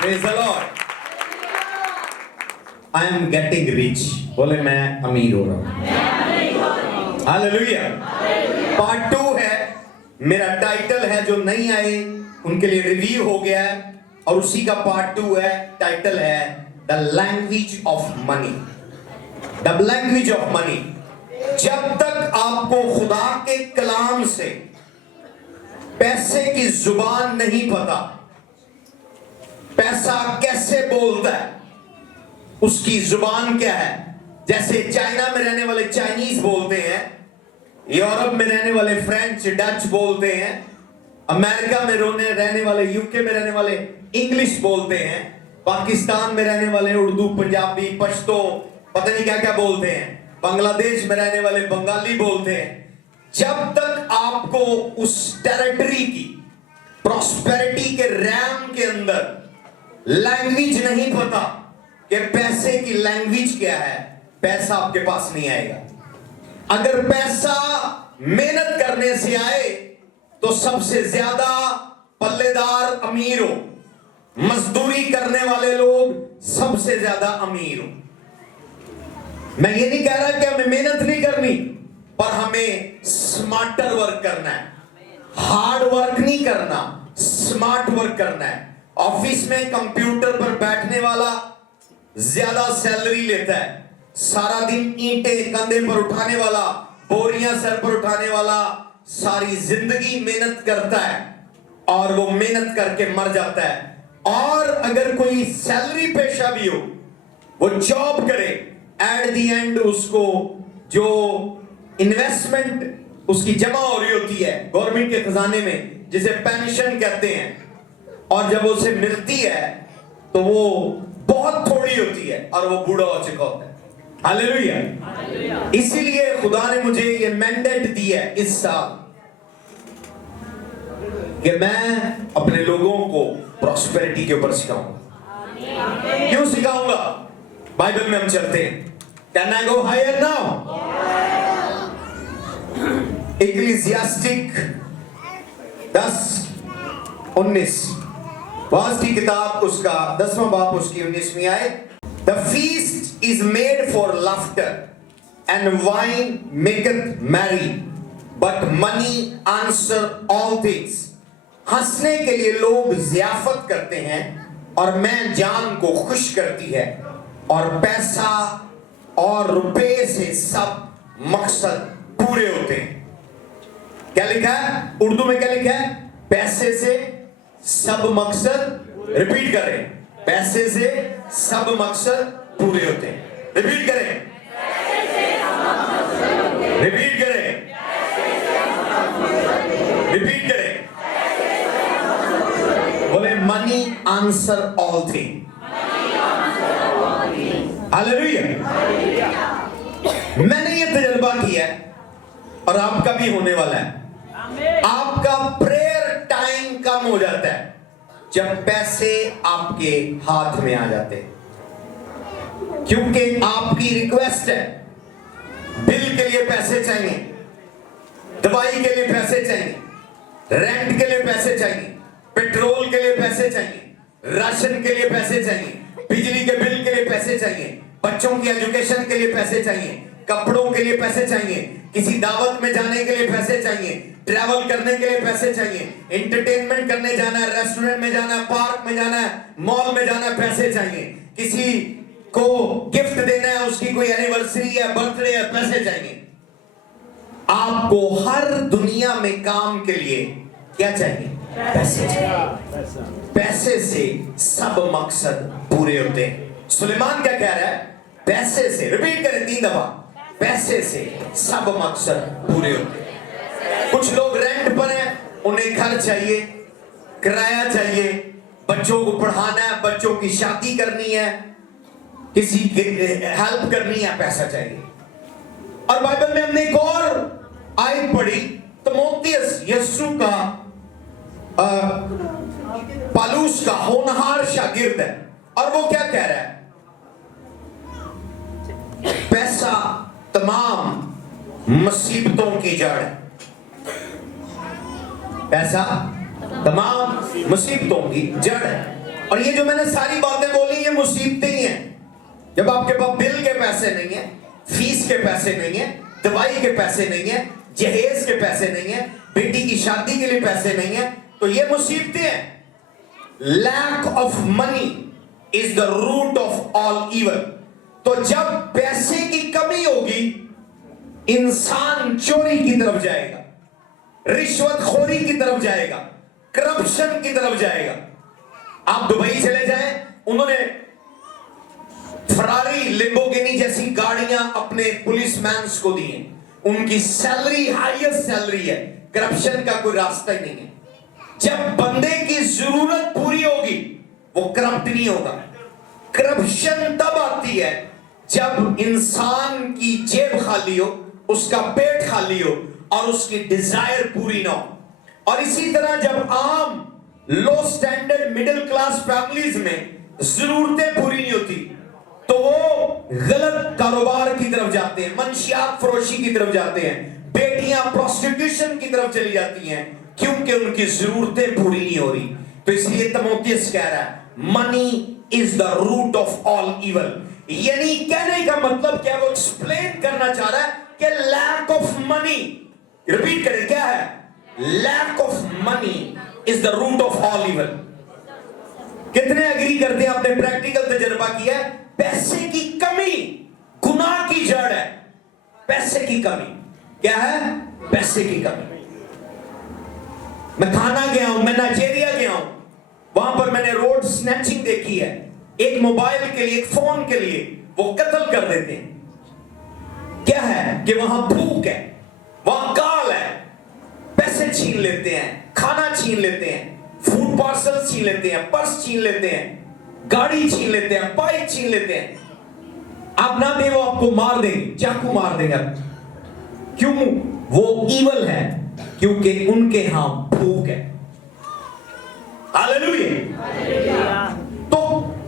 Praise the Lord. I am getting rich. बोले मैं अमीर हो रहा हूँ. Hallelujah. पार्ट 2 है. मेरा टाइटल है जो नहीं आए उनके लिए रिव्यू हो गया है और उसी का पार्ट 2 है. टाइटल है the language of money. The language of money. जब तक आपको खुदा के कलाम से पैसे की जुबान नहीं पता, पैसा कैसे बोलता है, उसकी जुबान क्या है. जैसे चाइना में रहने वाले चाइनीज बोलते हैं, यूरोप में रहने वाले फ्रेंच डच बोलते हैं, अमेरिका में रहने वाले यूके में रहने वाले इंग्लिश बोलते हैं, पाकिस्तान में रहने वाले उर्दू पंजाबी पश्तो पता नहीं क्या क्या बोलते हैं, बांग्लादेश में रहने वाले बंगाली बोलते हैं. जब तक आपको उस टेरिटरी की प्रॉस्पेरिटी के रैम के अंदर लैंग्वेज नहीं पता कि पैसे की लैंग्वेज क्या है, पैसा आपके पास नहीं आएगा. अगर पैसा मेहनत करने से आए तो सबसे ज्यादा पल्लेदार अमीर हो, मजदूरी करने वाले लोग सबसे ज्यादा अमीर हो. मैं ये नहीं कह रहा कि हमें मेहनत नहीं करनी, पर हमें स्मार्टर वर्क करना है. हार्ड वर्क नहीं करना, स्मार्ट वर्क करना है. ऑफिस में कंप्यूटर पर बैठने वाला ज्यादा सैलरी लेता है. सारा दिन ईंटें कंधे पर उठाने वाला, बोरियां सर पर उठाने वाला सारी जिंदगी मेहनत करता है और वो मेहनत करके मर जाता है. और अगर कोई सैलरी पेशा भी हो, वो जॉब करे, एट द एंड उसको जो इन्वेस्टमेंट उसकी जमा हो रही होती है गवर्नमेंट के खजाने में, जिसे पेंशन कहते हैं, और जब उसे मिलती है तो वो बहुत थोड़ी होती है और वो बूढ़ा हो चुका होता है. हालेलुया. इसीलिए खुदा ने मुझे ये मैंडेट दी है इस साल कि मैं अपने लोगों को प्रॉस्पेरिटी के ऊपर सिखाऊंगा. क्यों सिखाऊंगा? बाइबल में हम चलते हैं. Can I go higher now? Ecclesiastic 10:19 बाज की किताब, उसका 10वां बाप, उसकी 19वीं आयत. The feast is made for laughter and wine मेकeth merry, but money answer all things. हंसने के लिए लोग जियाफत करते हैं और मैं जान को खुश करती है, और पैसा और रुपए से सब मकसद पूरे होते हैं. क्या लिखा है उर्दू में? क्या लिखा है? पैसे से सब मकसद. रिपीट करें. पैसे से सब मकसद पूरे होते हैं. रिपीट करें. रिपीट करें. रिपीट करें. बोले money answer all thing. Hallelujah. मैंने ये तजुर्बा किया है और आपका भी होने वाला है. आपका प्रेयर टाइम कम हो जाता है जब पैसे आपके हाथ में आ जाते हैं, क्योंकि आपकी रिक्वेस्ट है. बिल के लिए पैसे चाहिए, दवाई के लिए पैसे चाहिए, रेंट के लिए पैसे चाहिए, पेट्रोल के लिए पैसे चाहिए, राशन के लिए पैसे चाहिए, बिजली के बिल के लिए पैसे चाहिए, बच्चों की एजुकेशन के लिए पैसे चाहिए, कपड़ों के लिए पैसे चाहिए, किसी दावत में जाने के लिए पैसे चाहिए, ट्रैवल करने के लिए पैसे चाहिए, एंटरटेनमेंट करने जाना है, रेस्टोरेंट में जाना है, पार्क में जाना है, मॉल में जाना है, पैसे चाहिए, किसी को गिफ्ट देना है, उसकी कोई एनिवर्सरी है, बर्थडे है, पैसे चाहिए. आपको हर दुनिया में काम के लिए क्या चाहिए? पैसे चाहिए. पैसे से सब मकसद पूरे होते हैं. सुलेमान क्या कह रहा है? पैसे से. रिपीट करें 3 दफा. पैसे से सब मकसद पूरे होते हैं. कुछ लोग रेंट पर हैं, उन्हें घर चाहिए, किराया चाहिए, बच्चों को पढ़ाना है, बच्चों की शादी करनी है, किसी की हेल्प करनी है, पैसा चाहिए. और बाइबल में हमने एक और आयत पढ़ी, तिमोथियस यीशु का पालूस का होनहार शागिर्द है, और वो क्या कह रहा है? पैसा तमाम मुसीबतों की जड़ है. पैसा तमाम मुसीबतों की जड़ है. और ये जो मैंने सारी बातें बोली ये मुसीबतें ही हैं। जब आपके पास बिल के पैसे नहीं है, फीस के पैसे नहीं है, दवाई के पैसे नहीं है, जहेज के पैसे नहीं है, बेटी की शादी के लिए पैसे नहीं है, तो ये मुसीबतें हैं। Lack of money is the root of all evil. तो जब पैसे की कमी होगी, इंसान चोरी की तरफ जाएगा, रिश्वतखोरी की तरफ जाएगा, करप्शन की तरफ जाएगा। आप दुबई चले जाएं, उन्होंने फरारी, लिम्बोर्गिनी जैसी गाड़ियां अपने पुलिसमैन को दी हैं। उनकी सैलरी हाईएस्ट सैलरी है, करप्शन का कोई रास्ता ही नहीं है। जब बंदे की जरूरत पूरी होगी, वो करप्ट नहीं होगा। करप्शन तब आती है जब इंसान की जेब खाली हो, उसका पेट खाली हो और उसकी डिजायर पूरी ना हो। और इसी तरह जब आम लो स्टैंडर्ड मिडिल क्लास फैमिलीज में जरूरतें पूरी नहीं होती, तो वो गलत कारोबार की तरफ जाते हैं, मंशियात फरोशी की तरफ जाते हैं, बेटियां प्रोस्टिट्यूशन की तरफ चली जाती हैं, क्योंकि उनकी जरूरतें पूरी नहीं हो रही। तो इसलिए तीमुथियुस कह रहा है money is the root of all evil. यानी कहने का मतलब क्या, वो एक्सप्लेन करना चाह रहा है कि लैक ऑफ मनी, रिपीट करें, क्या है? Lack of money is the root of all evil. कितने एग्री करते हैं? आपने प्रैक्टिकल तजर्बा किया है, पैसे की कमी गुनाह की जड़ है। पैसे की कमी क्या है? पैसे की कमी। मैं खाना गया हूं, मैं नाइजीरिया गया हूं, वहां पर मैंने रोड स्नैचिंग देखी है। एक मोबाइल के लिए, एक फोन के लिए वो कत्ल कर देते हैं। क्या है कि वहां भूख है, वहां काल है, पैसे छीन लेते हैं, खाना छीन लेते हैं, फूड पार्सल छीन लेते हैं, पर्स छीन लेते हैं, गाड़ी छीन लेते हैं, बाइक छीन लेते हैं। आप ना दे, वो आपको मार देंगे, चाकू मार देंगे। क्यों? वो ईवल है, क्योंकि उनके यहां भूख है। हालेलुया। तो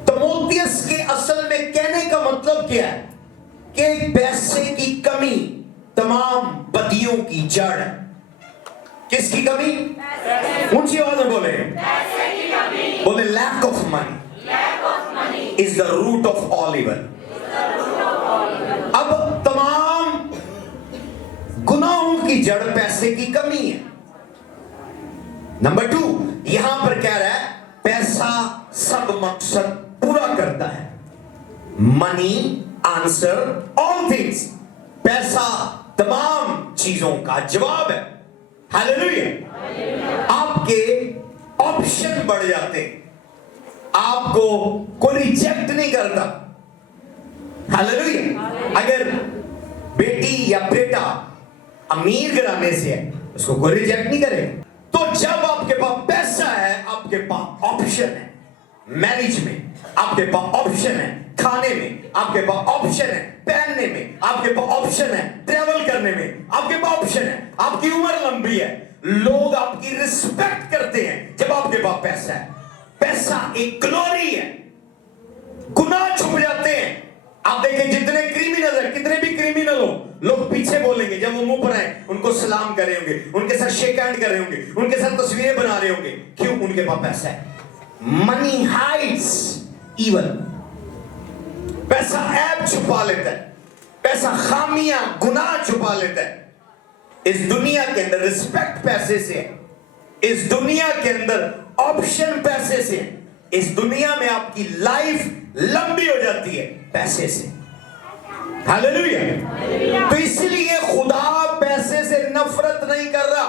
तीमुथियुस के असल में कहने का मतलब क्या है कि पैसे की कमी तमाम बदियों की जड़ है। किसकी कमी? ऊंची आवाज में बोले, पैसे की कमी। बोले lack of money is the root of all evil. अब तमाम गुनाहों की जड़ पैसे की कमी है। नंबर 2, यहां पर कह रहा है पैसा सब मकसद पूरा करता है। Money answer all things. पैसा तमाम चीजों का जवाब है। हालेलुया। आपके ऑप्शन बढ़ जाते, आपको कोई रिजेक्ट नहीं करता। हालेलुया। अगर बेटी या बेटा अमीर घराने से है, उसको कोई रिजेक्ट नहीं करेगा। तो जब आपके पास पैसा है, आपके पास ऑप्शन है। मैरिज में आपके पास ऑप्शन है, खाने में आपके पास ऑप्शन है, पहनने में आपके पास ऑप्शन है, ट्रेवल करने में आपके पास ऑप्शन है। आपकी उम्र लंबी है, लोग आपकी रिस्पेक्ट करते हैं जब आपके पास पैसा है। पैसा एक ग्लोरी है, गुनाह छुप जाते हैं। आप देखें जितने क्रिमिनल है, कितने भी क्रिमिनल हो, लोग पीछे बोलेंगे जब वो मुंह पर आए, उनको सलाम कर रहे होंगे, उनके साथ शेक हैंड कर रहे होंगे, उनके साथ तस्वीरें बना रहे होंगे। क्यों? उनके पास पैसा है। Money hides evil. पैसा ऐब छुपा लेता है, पैसा खामियां गुनाह छुपा लेता है। इस दुनिया के अंदर रिस्पेक्ट पैसे से है, इस दुनिया के अंदर ऑप्शन पैसे से है, इस दुनिया में आपकी लाइफ लंबी हो जाती है पैसे से। हालेलुया। तो इसलिए खुदा पैसे से नफरत नहीं कर रहा,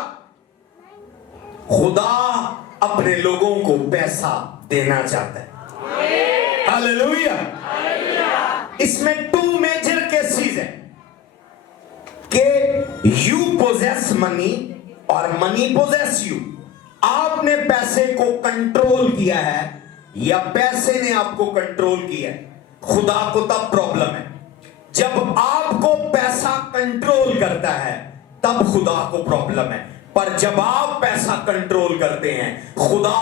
खुदा अपने लोगों को पैसा देना चाहता है। हालेलुया। इसमें 2 मेजर केसेस है कि यू पोजेस मनी और मनी पोजेस यू। आपने पैसे को कंट्रोल किया है या पैसे ने आपको कंट्रोल किया है। खुदा को तब प्रॉब्लम है जब आपको पैसा कंट्रोल करता है, तब खुदा को प्रॉब्लम है। पर जब आप पैसा कंट्रोल करते हैं, खुदा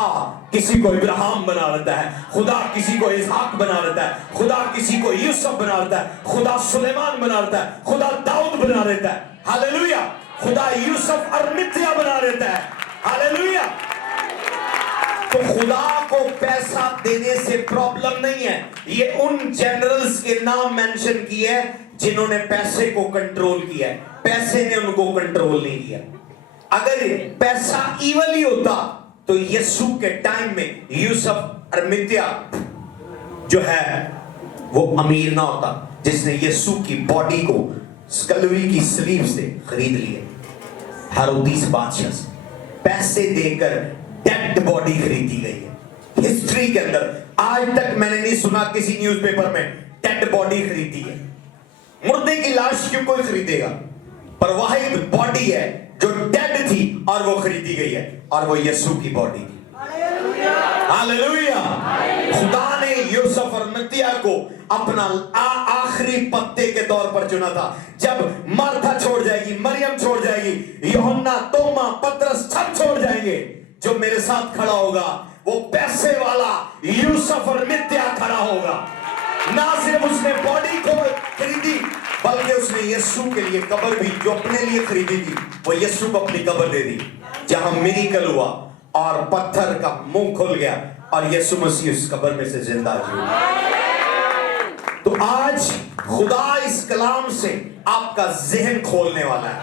किसी को इब्राहिम बना लेता है, खुदा किसी को इसहाक बना लेता है, खुदा किसी को यूसुफ बना लेता है, खुदा सुलेमान बना लेता है, खुदा दाऊद बना लेता है। हालेलुया। खुदा यूसुफ अरमित्या बना लेता है। हालेलुया। तो खुदा को पैसा देने से प्रॉब्लम नहीं है। ये उन जनरल्स के नाम मेंशन किए हैं जिन्होंने पैसे को कंट्रोल किया है, पैसे ने उनको कंट्रोल नहीं किया। अगर पैसा इवल ही होता तो यीशु के टाइम में यूसुफ अरमित्या जो है वो अमीर ना होता, जिसने यीशु की बॉडी को कलवरी की स्लीव से खरीद लिया। हेरोदिस बादशाह से पैसे देकर डेड बॉडी खरीदी गई है। हिस्ट्री के अंदर आज तक मैंने नहीं सुना किसी न्यूज़पेपर में डेड बॉडी खरीदी है। मुर्दे की लाश क्यों कोई खरीदेगा, पर वाहिद बॉडी है जो डेड थी और वो खरीदी गई है, और वो यीशु की बॉडी थी। हालेलुया। खुदा ने यूसुफ और मत्तिया को अपना आखिरी पत्ते के तौर पर चुना था। जब मार्था छोड़ जाएगी, मरियम छोड़ जाएगी, यूहन्ना, तोमा, पतरस सब छोड़ जाएंगे, जो मेरे साथ खड़ा होगा वो पैसे वाला यूसुफ और मत्तिया खड़ा होगा। ना सिर्फ उसने बॉडी को खरीदी, बल्कि उसने यीशु के लिए कब्र भी जो अपने लिए खरीदी थी, वो यीशु को अपनी कब्र दे दी, जहां मिरेकल हुआ और पत्थर का मुंह खुल गया और यीशु मसीह उस कब्र में से जिंदा हुआ। तो आज खुदा इस कलाम से आपका जहन खोलने वाला है।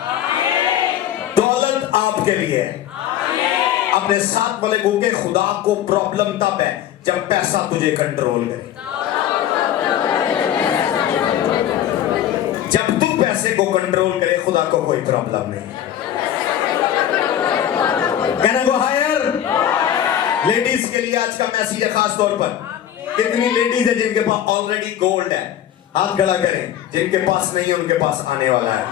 दौलत आपके लिए है। अपने साथ वाले को के खुदा को प्रॉब्लम तब है जब पैसा तुझे कंट्रोल करे। जब तू पैसे को कंट्रोल करे, खुदा को कोई प्रॉब्लम नहीं। कहना गो हायर। लेडीज के लिए आज का मैसेज है खास तौर पर। कितनी लेडीज है जिनके पास ऑलरेडी गोल्ड है? हाथ खड़ा करें। जिनके पास नहीं है उनके पास आने वाला है,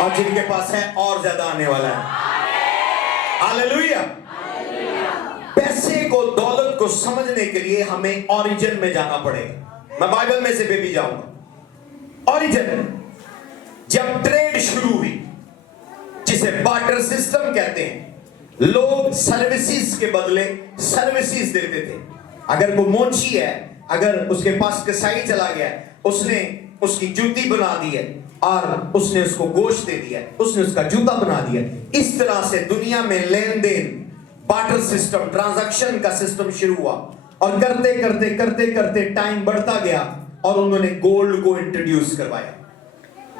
और जिनके पास है और ज्यादा आने वाला है। हालेलुया। पैसे को, दौलत को समझने के लिए हमें ओरिजिन में जाना पड़ेगा। मैं बाइबल में से भी जाऊंगा। ओरिजिन, जब ट्रेड शुरू हुई, जिसे बार्टर सिस्टम कहते हैं, लोग सर्विसेज के बदले सर्विसेज देते थे। अगर कोई मोची है, अगर उसके पास कसाई चला गया, उसने उसकी जूती बना दी है और उसने उसको गोश्त दे दिया, उसने उसका जूता बना दिया। इस तरह से दुनिया में लेन देन, बार्टर सिस्टम, ट्रांजैक्शन का सिस्टम शुरू हुआ, और करते करते करते करते टाइम बढ़ता गया और उन्होंने गोल्ड को इंट्रोड्यूस करवाया।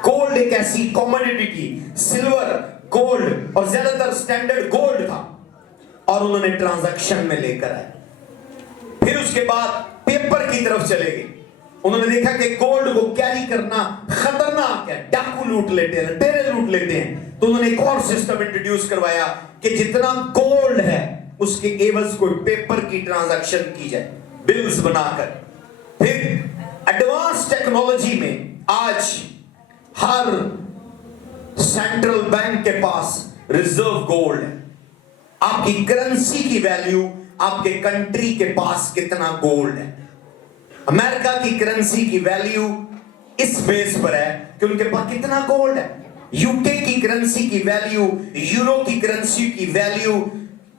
गोल्ड एक ऐसी कमोडिटी थी, सिल्वर, गोल्ड, और ज्यादातर स्टैंडर्ड गोल्ड था, और उन्होंने ट्रांजैक्शन में लेकर आए। फिर उसके बाद पेपर की तरफ चले गए। उन्होंने देखा कि गोल्ड को कैरी करना खतरनाक है, डाकू लूट लेते हैं, लुटेरे लूट लेते हैं। तो उन्होंने एक और सिस्टम इंट्रोड्यूस करवाया कि जितना गोल्ड है उसके एवज कोई पेपर की ट्रांजैक्शन की जाए, बिल्स बनाकर। फिर एडवांस टेक्नोलॉजी में आज हर सेंट्रल बैंक के पास रिजर्व गोल्ड है। आपकी करेंसी की वैल्यू आपके कंट्री के पास कितना गोल्ड है। अमेरिका की करेंसी की वैल्यू इस बेस पर है कि उनके पास कितना गोल्ड है। यूके की करेंसी की वैल्यू, यूरो की करेंसी की वैल्यू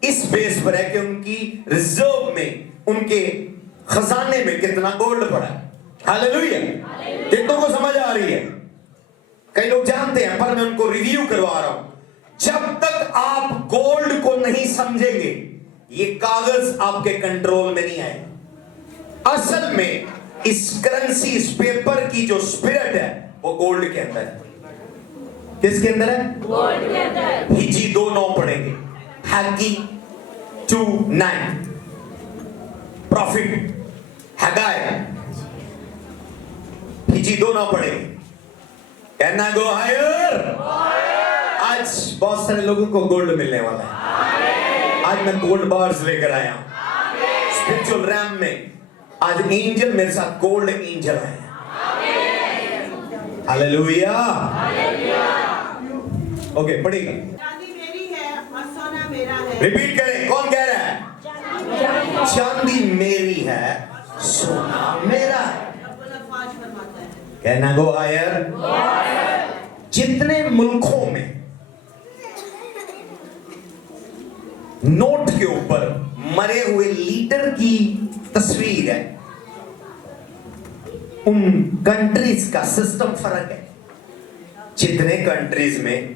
इस बेस पर है कि उनकी रिजर्व में, उनके खजाने में कितना गोल्ड पड़ा है। हालेलुया। कितनों को समझ आ रही है? कई लोग जानते हैं, पर मैं उनको रिव्यू करवा रहा हूं। जब तक आप गोल्ड को नहीं समझेंगे, ये कागज आपके कंट्रोल में नहीं आएगा। असल में इस करेंसी, इस पेपर की जो स्पिरिट है वो गोल्ड के अंदर है। किसके अंदर है? गोल्ड के अंदर। हिजी 2:9 पढ़ेंगे, हग्गी 2:9, प्रॉफिट, हगाय, हिजी 2:9 पढ़ेंगे। कहना गो हायर। आज बहुत सारे लोगों को गोल्ड मिलने वाला है। आज मैं गोल्ड बार्स लेकर आया हूं स्पिरिचुअल रैम में। आज एंजल मेरे साथ, गोल्ड एंजल है। हालेलुया। ओके, पढ़ेगा। चांदी मेरी है और सोना मेरा है। रिपीट करें। कौन कह रहा है? चांदी मेरी है, सोना मेरा है। कहना गो हायर। जितने मुल्कों में नोट के ऊपर मरे हुए लीडर की तस्वीर है, उन कंट्रीज का सिस्टम फर्क है। जितने कंट्रीज में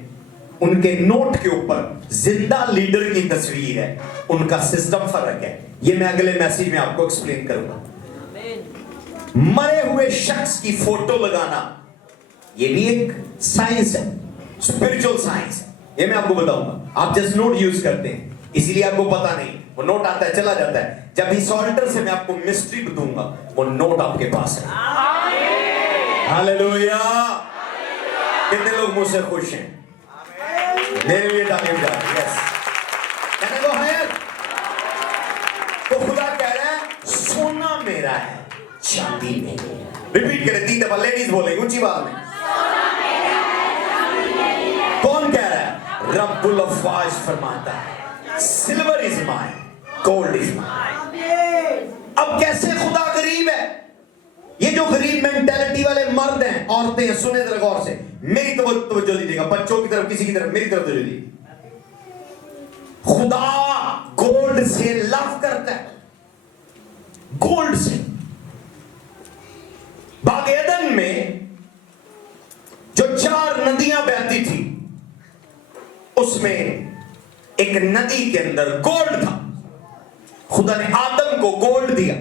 उनके नोट के ऊपर जिंदा लीडर की तस्वीर है, उनका सिस्टम फर्क है। ये मैं अगले मैसेज में आपको एक्सप्लेन करूंगा। मरे हुए शख्स की फोटो लगाना ये भी एक साइंस है, स्पिरिचुअल साइंस है। ये मैं आपको बताऊंगा। आप जस्ट नोट यूज करते हैं, इसीलिए आपको पता नहीं, वो नोट आता है चला जाता है। जब इस ऑल्टर से मैं आपको मिस्ट्री बताऊंगा, वो नोट आपके पास है। हालेलुया। कितने लोग मुझसे खुश हैं? मेरे लिए ताली बजाइए। यस, कहने को है। तो खुदा कह रहा है सोना मेरा है, चांदी मेरी है। रिपीट करें 3 दफा, लेडीज बोलेंगे ऊंची आवाज में। कौन कह रहा है? रब्बुल अफ़वाज फरमाता है silver is mine, gold is mine. अब कैसे खुदा गरीब है? ये जो गरीब मेंटालिटी वाले मर्द हैं, औरतें हैं, सुने जरा गौर से, मेरी तवज्जो दीजिएगा, बच्चों की तरफ, किसी की तरफ, मेरी तरफ तवज्जो दीजिए। खुदा गोल्ड से लव करता है, गोल्ड से। बाग एदन में जो 4 नदियां बहती थी, उसमें एक नदी के अंदर गोल्ड था। खुदा ने आदम को गोल्ड दिया।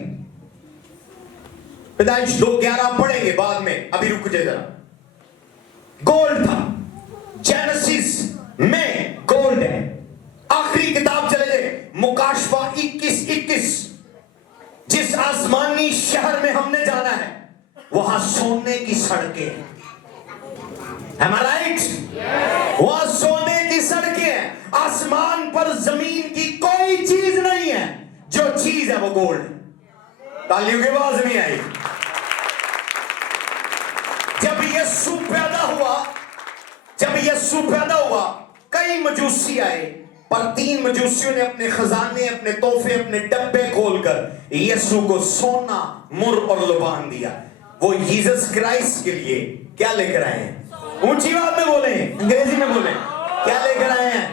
पैदाइश 2:11 पढ़ेंगे बाद में, अभी रुक जाए जरा। गोल्ड था, जेनेसिस में गोल्ड है। आखिरी किताब चले जाए, मुकाशफा 21:21। जिस आसमानी शहर में हमने जाना है, वहां सोने की सड़कें हैं। Am I right? वहां सोने की सड़कें हैं। आसमान पर जमीन की कोई चीज नहीं है, जो चीज है वो गोल्ड। तालियों की आवाज नहीं आई। जब यीशु पैदा हुआ, कई मजूसी आए, पर 3 मजूसियों ने अपने खजाने, अपने तोहफे, अपने डब्बे खोलकर यीशु को सोना, मुर और लुबान दिया। वो जीसस क्राइस्ट के लिए क्या लेकर आए हैं? ऊंची बात में बोले, अंग्रेजी में बोले, क्या लेकर आए हैं?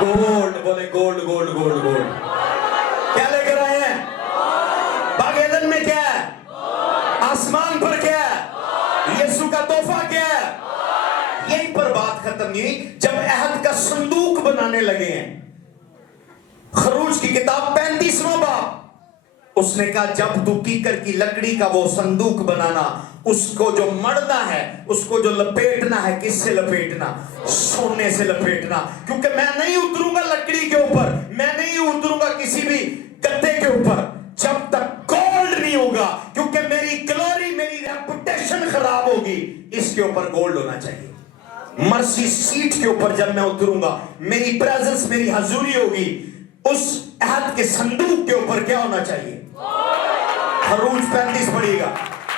गोल्ड। बोले गोल्ड, गोल्ड, गोल्ड, गोल्ड। क्या लेकर आए हैं? बाग एदन में क्या है? आसमान पर क्या है? यीशु का तोहफा क्या है? यहीं पर बात खत्म नहीं हुई। जब अहद का संदूक बनाने लगे हैं, खरूज की किताब 35वां बाब, उसने कहा जब तू कीकर की लकड़ी का वो संदूक बनाना, उसको जो मड़ना है, उसको जो लपेटना है, किससे लपेटना? सोने से लपेटना। क्योंकि मैं नहीं उतरूंगा लकड़ी के ऊपर, मैं नहीं उतरूंगा किसी भी गद्दे के ऊपर, जब तक गोल्ड नहीं होगा। क्योंकि मेरी ग्लोरी, मेरी रेपुटेशन खराब होगी। इसके ऊपर गोल्ड होना चाहिए। मर्सी सीट के ऊपर जब मैं उतरूंगा, मेरी प्रेजेंस, मेरी हजूरी होगी। उस अहद के संदूक के ऊपर क्या होना चाहिए? खरूज 35 पढ़िएगा।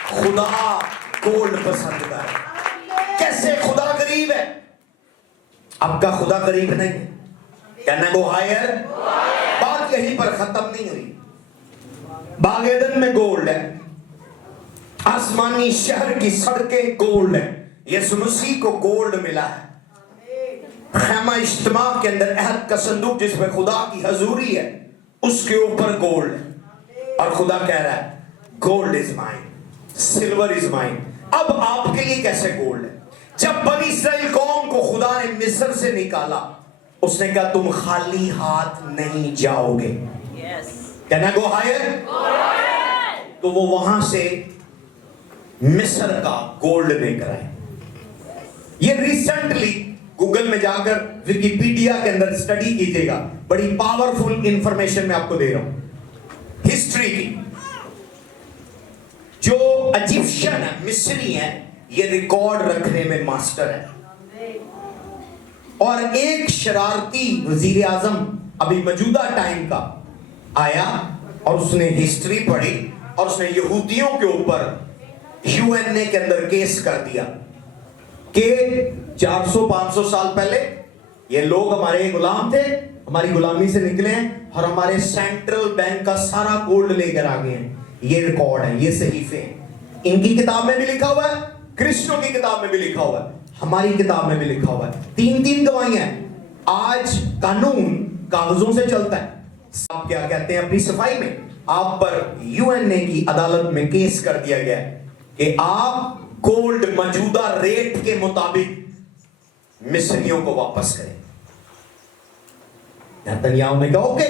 खुदा गोल्ड पसंद कर। कैसे खुदा गरीब है? आपका खुदा गरीब नहीं है। कहना गो हायर। बात यहीं पर खत्म नहीं हुई। बाग एदन में गोल्ड है, आसमानी शहर की सड़कें गोल्ड है। यीशु मसीह को गोल्ड मिला है। खैमा इज्तिमा के अंदर अहद का संदूक, जिसमें खुदा की हजूरी है, उसके ऊपर गोल्ड है। और खुदा कह रहा है gold is mine, silver is mine. अब आपके लिए कैसे गोल्ड है? जब बनी इस्राएल कौम को खुदा ने मिस्र से निकाला, उसने कहा तुम खाली हाथ नहीं जाओगे। कहना गो हायर। तो वो वहां से मिस्र का गोल्ड लेकर आए। ये रिसेंटली गूगल में जाकर विकिपीडिया के अंदर स्टडी कीजिएगा, बड़ी पावरफुल इंफॉर्मेशन मैं आपको दे रहा हूं हिस्ट्री की। जो इजिप्शियन है, मिस्री है, ये रिकॉर्ड रखने में मास्टर है। और एक शरारती वजीर आजम अभी मौजूदा टाइम का आया और उसने हिस्ट्री पढ़ी और उसने यहूदियों के ऊपर यूएनए के अंदर केस कर दिया कि 400-500 साल पहले ये लोग हमारे गुलाम थे, हमारी गुलामी से निकले हैं और हमारे सेंट्रल बैंक का सारा गोल्ड लेकर आ गए हैं। ये रिकॉर्ड है, ये सहीफे हैं। इनकी किताब में भी लिखा हुआ है, क्रिश्चियों की किताब में भी लिखा हुआ है, हमारी किताब में भी लिखा हुआ है। 3-3 गवाहियां हैं। आज कानून कागजों से चलता है। आप क्या कहते हैं अपनी सफाई में? आप पर यूएनए की अदालत में केस कर दिया गया है कि आप गोल्ड मौजूदा रेट के मुताबिक मिस्रियों को वापस करें। नेतन्याहू ने कहा ओके,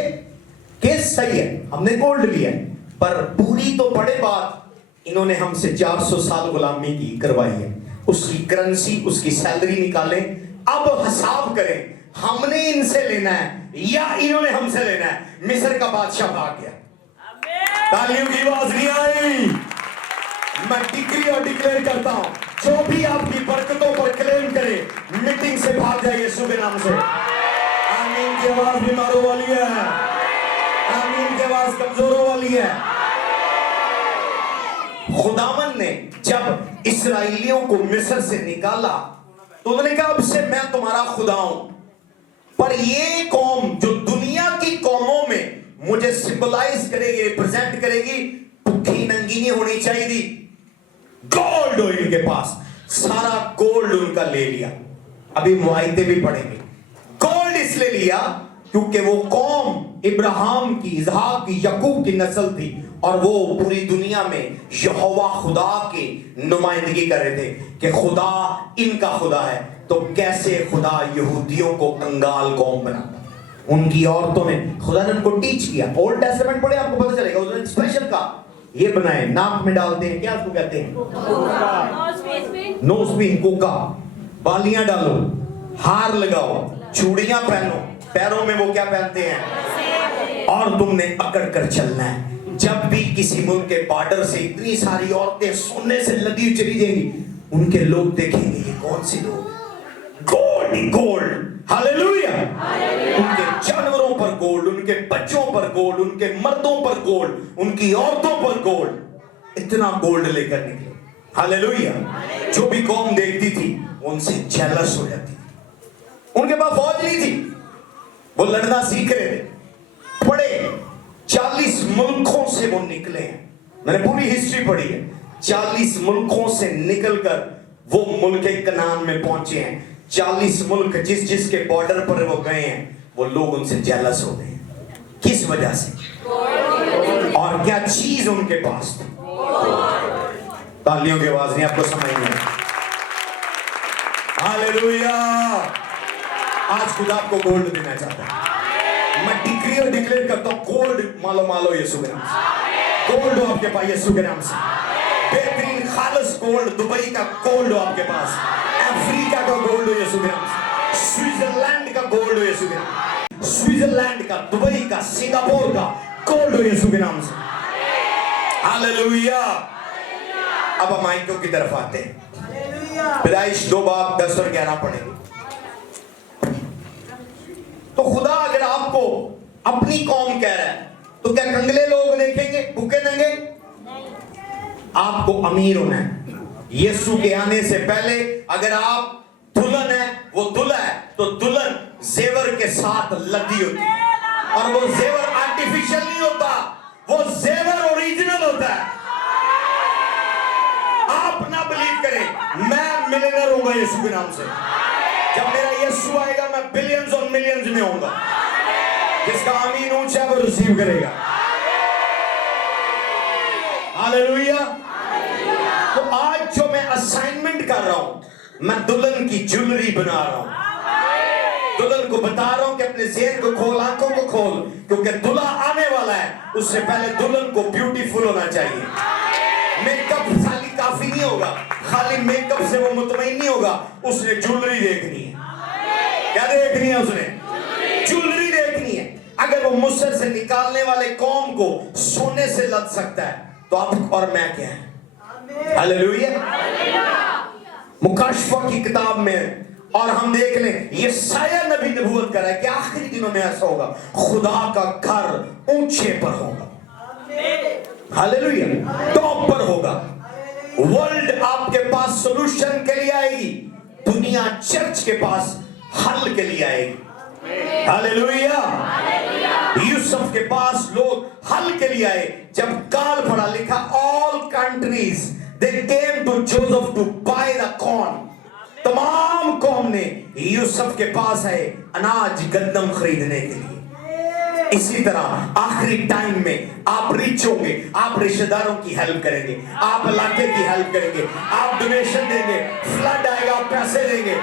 केस सही है, हमने गोल्ड लिया है, पर पूरी तो पड़े बात, इन्होंने हमसे 400 साल गुलामी की करवाई है, उसकी करेंसी, उसकी सैलरी निकालें, अब हिसाब करें, हमने इनसे लेना है या इन्होंने हमसे लेना है। मिस्र का बादशाह भाग गया। तालियों की आवाज नहीं आई। मैं डिक्री और डिक्लेयर करता हूं, जो भी आपकी बरकतों पर क्लेम करे, मीटिंग से भाग जाए यीशु के नाम से। आमीन की आवाज बीमारों वाली है, आमीन की आवाज कमजोरों वाली है। खुदावन ने जब इस्राएलियों को मिस्र से निकाला तो उन्होंने कहा अब से मैं तुम्हारा खुदा हूं, पर ये कौम जो दुनिया की कौमों में मुझे सिंबलाइज करेगी, रिप्रेजेंट करेगी, भूखी नंगी नहीं होनी चाहिए। गोल्ड हो इनके पास, सारा गोल्ड उनका ले लिया। अभी मुआयदे भी पड़ेंगे। गोल्ड इसलिए लिया क्योंकि वो कौम इब्राहिम की, इसहाक की, याकूब की नस्ल थी और वो पूरी दुनिया में यहोवा खुदा की नुमाइंदगी कर रहे थे कि खुदा इनका खुदा है। तो कैसे खुदा यहूदियों को कंगाल कौम बना, उनकी औरतों ने, खुदा ने उनको टीच किया। ओल्ड टेस्टामेंट पढ़े आपको पता चलेगा, उसने स्पेशल का ये बनाए, नाक में डालते हैं, क्या उसको कहते हैं, नोज पिन, कोका, बालियां डालो, हार लगाओ, चूड़ियां पहनो, पैरों में वो क्या पहनते हैं, और तुमने अकड़ कर चलना है। जब भी किसी मुल्क के बॉर्डर से इतनी सारी औरतें सोने से लदी चली जाएंगी, उनके लोग देखेंगे ये कौन सी लोग, गोल्ड ही गोल्ड, हालेलुया। उनके जानवरों पर गोल्ड, उनके बच्चों पर गोल्ड, उनके मर्दों पर गोल्ड, उनकी औरतों पर गोल्ड, इतना गोल्ड लेकर निकले, हालेलुया। जो भी कौम देखती थी उनसे जेलस हो जाती थी। उनके पास फौज नहीं थी, वो लड़ना सीख रहे थे, पढ़े 40 मुल्कों से वो निकले हैं। मैंने पूरी हिस्ट्री पढ़ी है, 40 मुल्कों से निकलकर वो मुल्क कनान में पहुंचे हैं। 40 मुल्क जिस जिस के बॉर्डर पर वो गए हैं, वो लोग उनसे जेलस हो गए। किस वजह से, और क्या चीज उनके पास थी? तालियों की आवाज नहीं, आपको समझ में? हालेलुया। आज खुदा आपको गोल्ड देना चाहता है। मैं डिक्री और डिक्लेयर करता हूं, गोल्ड मालो यीशु के नाम से, गोल्ड हो आपके पास यीशु के नाम से। बेहतरीन खालिस गोल्ड, दुबई का गोल्ड हो आपके पास, अफ्रीका का गोल्ड हो यीशु के नाम से, स्विट्जरलैंड का गोल्ड हो यीशु के नाम से, स्विट्जरलैंड का, दुबई का, सिंगापुर का गोल्ड हो यीशु के नाम से। हालेलुया। अब हम आयतों की तरफ आते हैं। पैदाइश 2:10 और 11 पढ़ेंगे। तो खुदा अगर आपको अपनी कौम कह रहा है तो क्या कंगले लोग देखेंगे, भूखे नंगे? आपको अमीर होना है। यीशु के आने से पहले अगर आप दुल्हन है, वो दूल्हा है, तो दुल्हन जेवर के साथ लदी होती है, और वो जेवर आर्टिफिशियल नहीं होता, वो जेवर ओरिजिनल होता है। आप ना बिलीव करें, मैं मिलियनर होऊंगा यीशु के नाम से। जब मेरा यीशु आएगा मैं बिलियंस और मिलियंस में होऊंगा। जिसका आमीन ऊंचा वो रिसीव करेगा। हालेलुया। तो आज जो मैं असाइनमेंट कर रहा हूं, मैं दुल्हन की ज्वेलरी बना रहा हूं। दुल्हन को बता रहा हूं कि अपने ज़हन को खोल, आंखों को खोल, क्योंकि दूल्हा आने वाला है। उससे पहले दुल्हन को ब्यूटीफुल होना चाहिए। मेकअप खाली काफी नहीं होगा, खाली मेकअप से वो मुतमईन नहीं होगा, उसने ज्वेलरी देखनी है। क्या देखनी है? उसने ज्वेलरी देखनी है। अगर वो मुसर से निकालने वाले कौम को सोने से लद सकता है, तो आप और मैं क्या है? हालेलुया। मुकाशफा की किताब में, और हम देख लें, ये साया नबी नबूवत कर रहा है कि आखिरी दिनों में ऐसा होगा, खुदा का घर ऊंचे पर होगा। हालेलुया। टॉप पर होगा। वर्ल्ड आपके पास सॉल्यूशन के लिए आएगी, दुनिया चर्च के पास हल के लिए आएगी। हालेलुया। यूसुफ के पास लोग हल के लिए आए। जब काल पढ़ा लिखा, all countries they came to Joseph to buy the corn. तमाम कौम ने यूसुफ के पास आए अनाज गंदम खरीदने के लिए। इसी तरह आखिरी टाइम में आप रिच होंगे, आप रिश्तेदारों की हेल्प करेंगे, आप इलाके की हेल्प करेंगे, आप डोनेशन देंगे, फ्लड आएगा आप पैसे देंगे।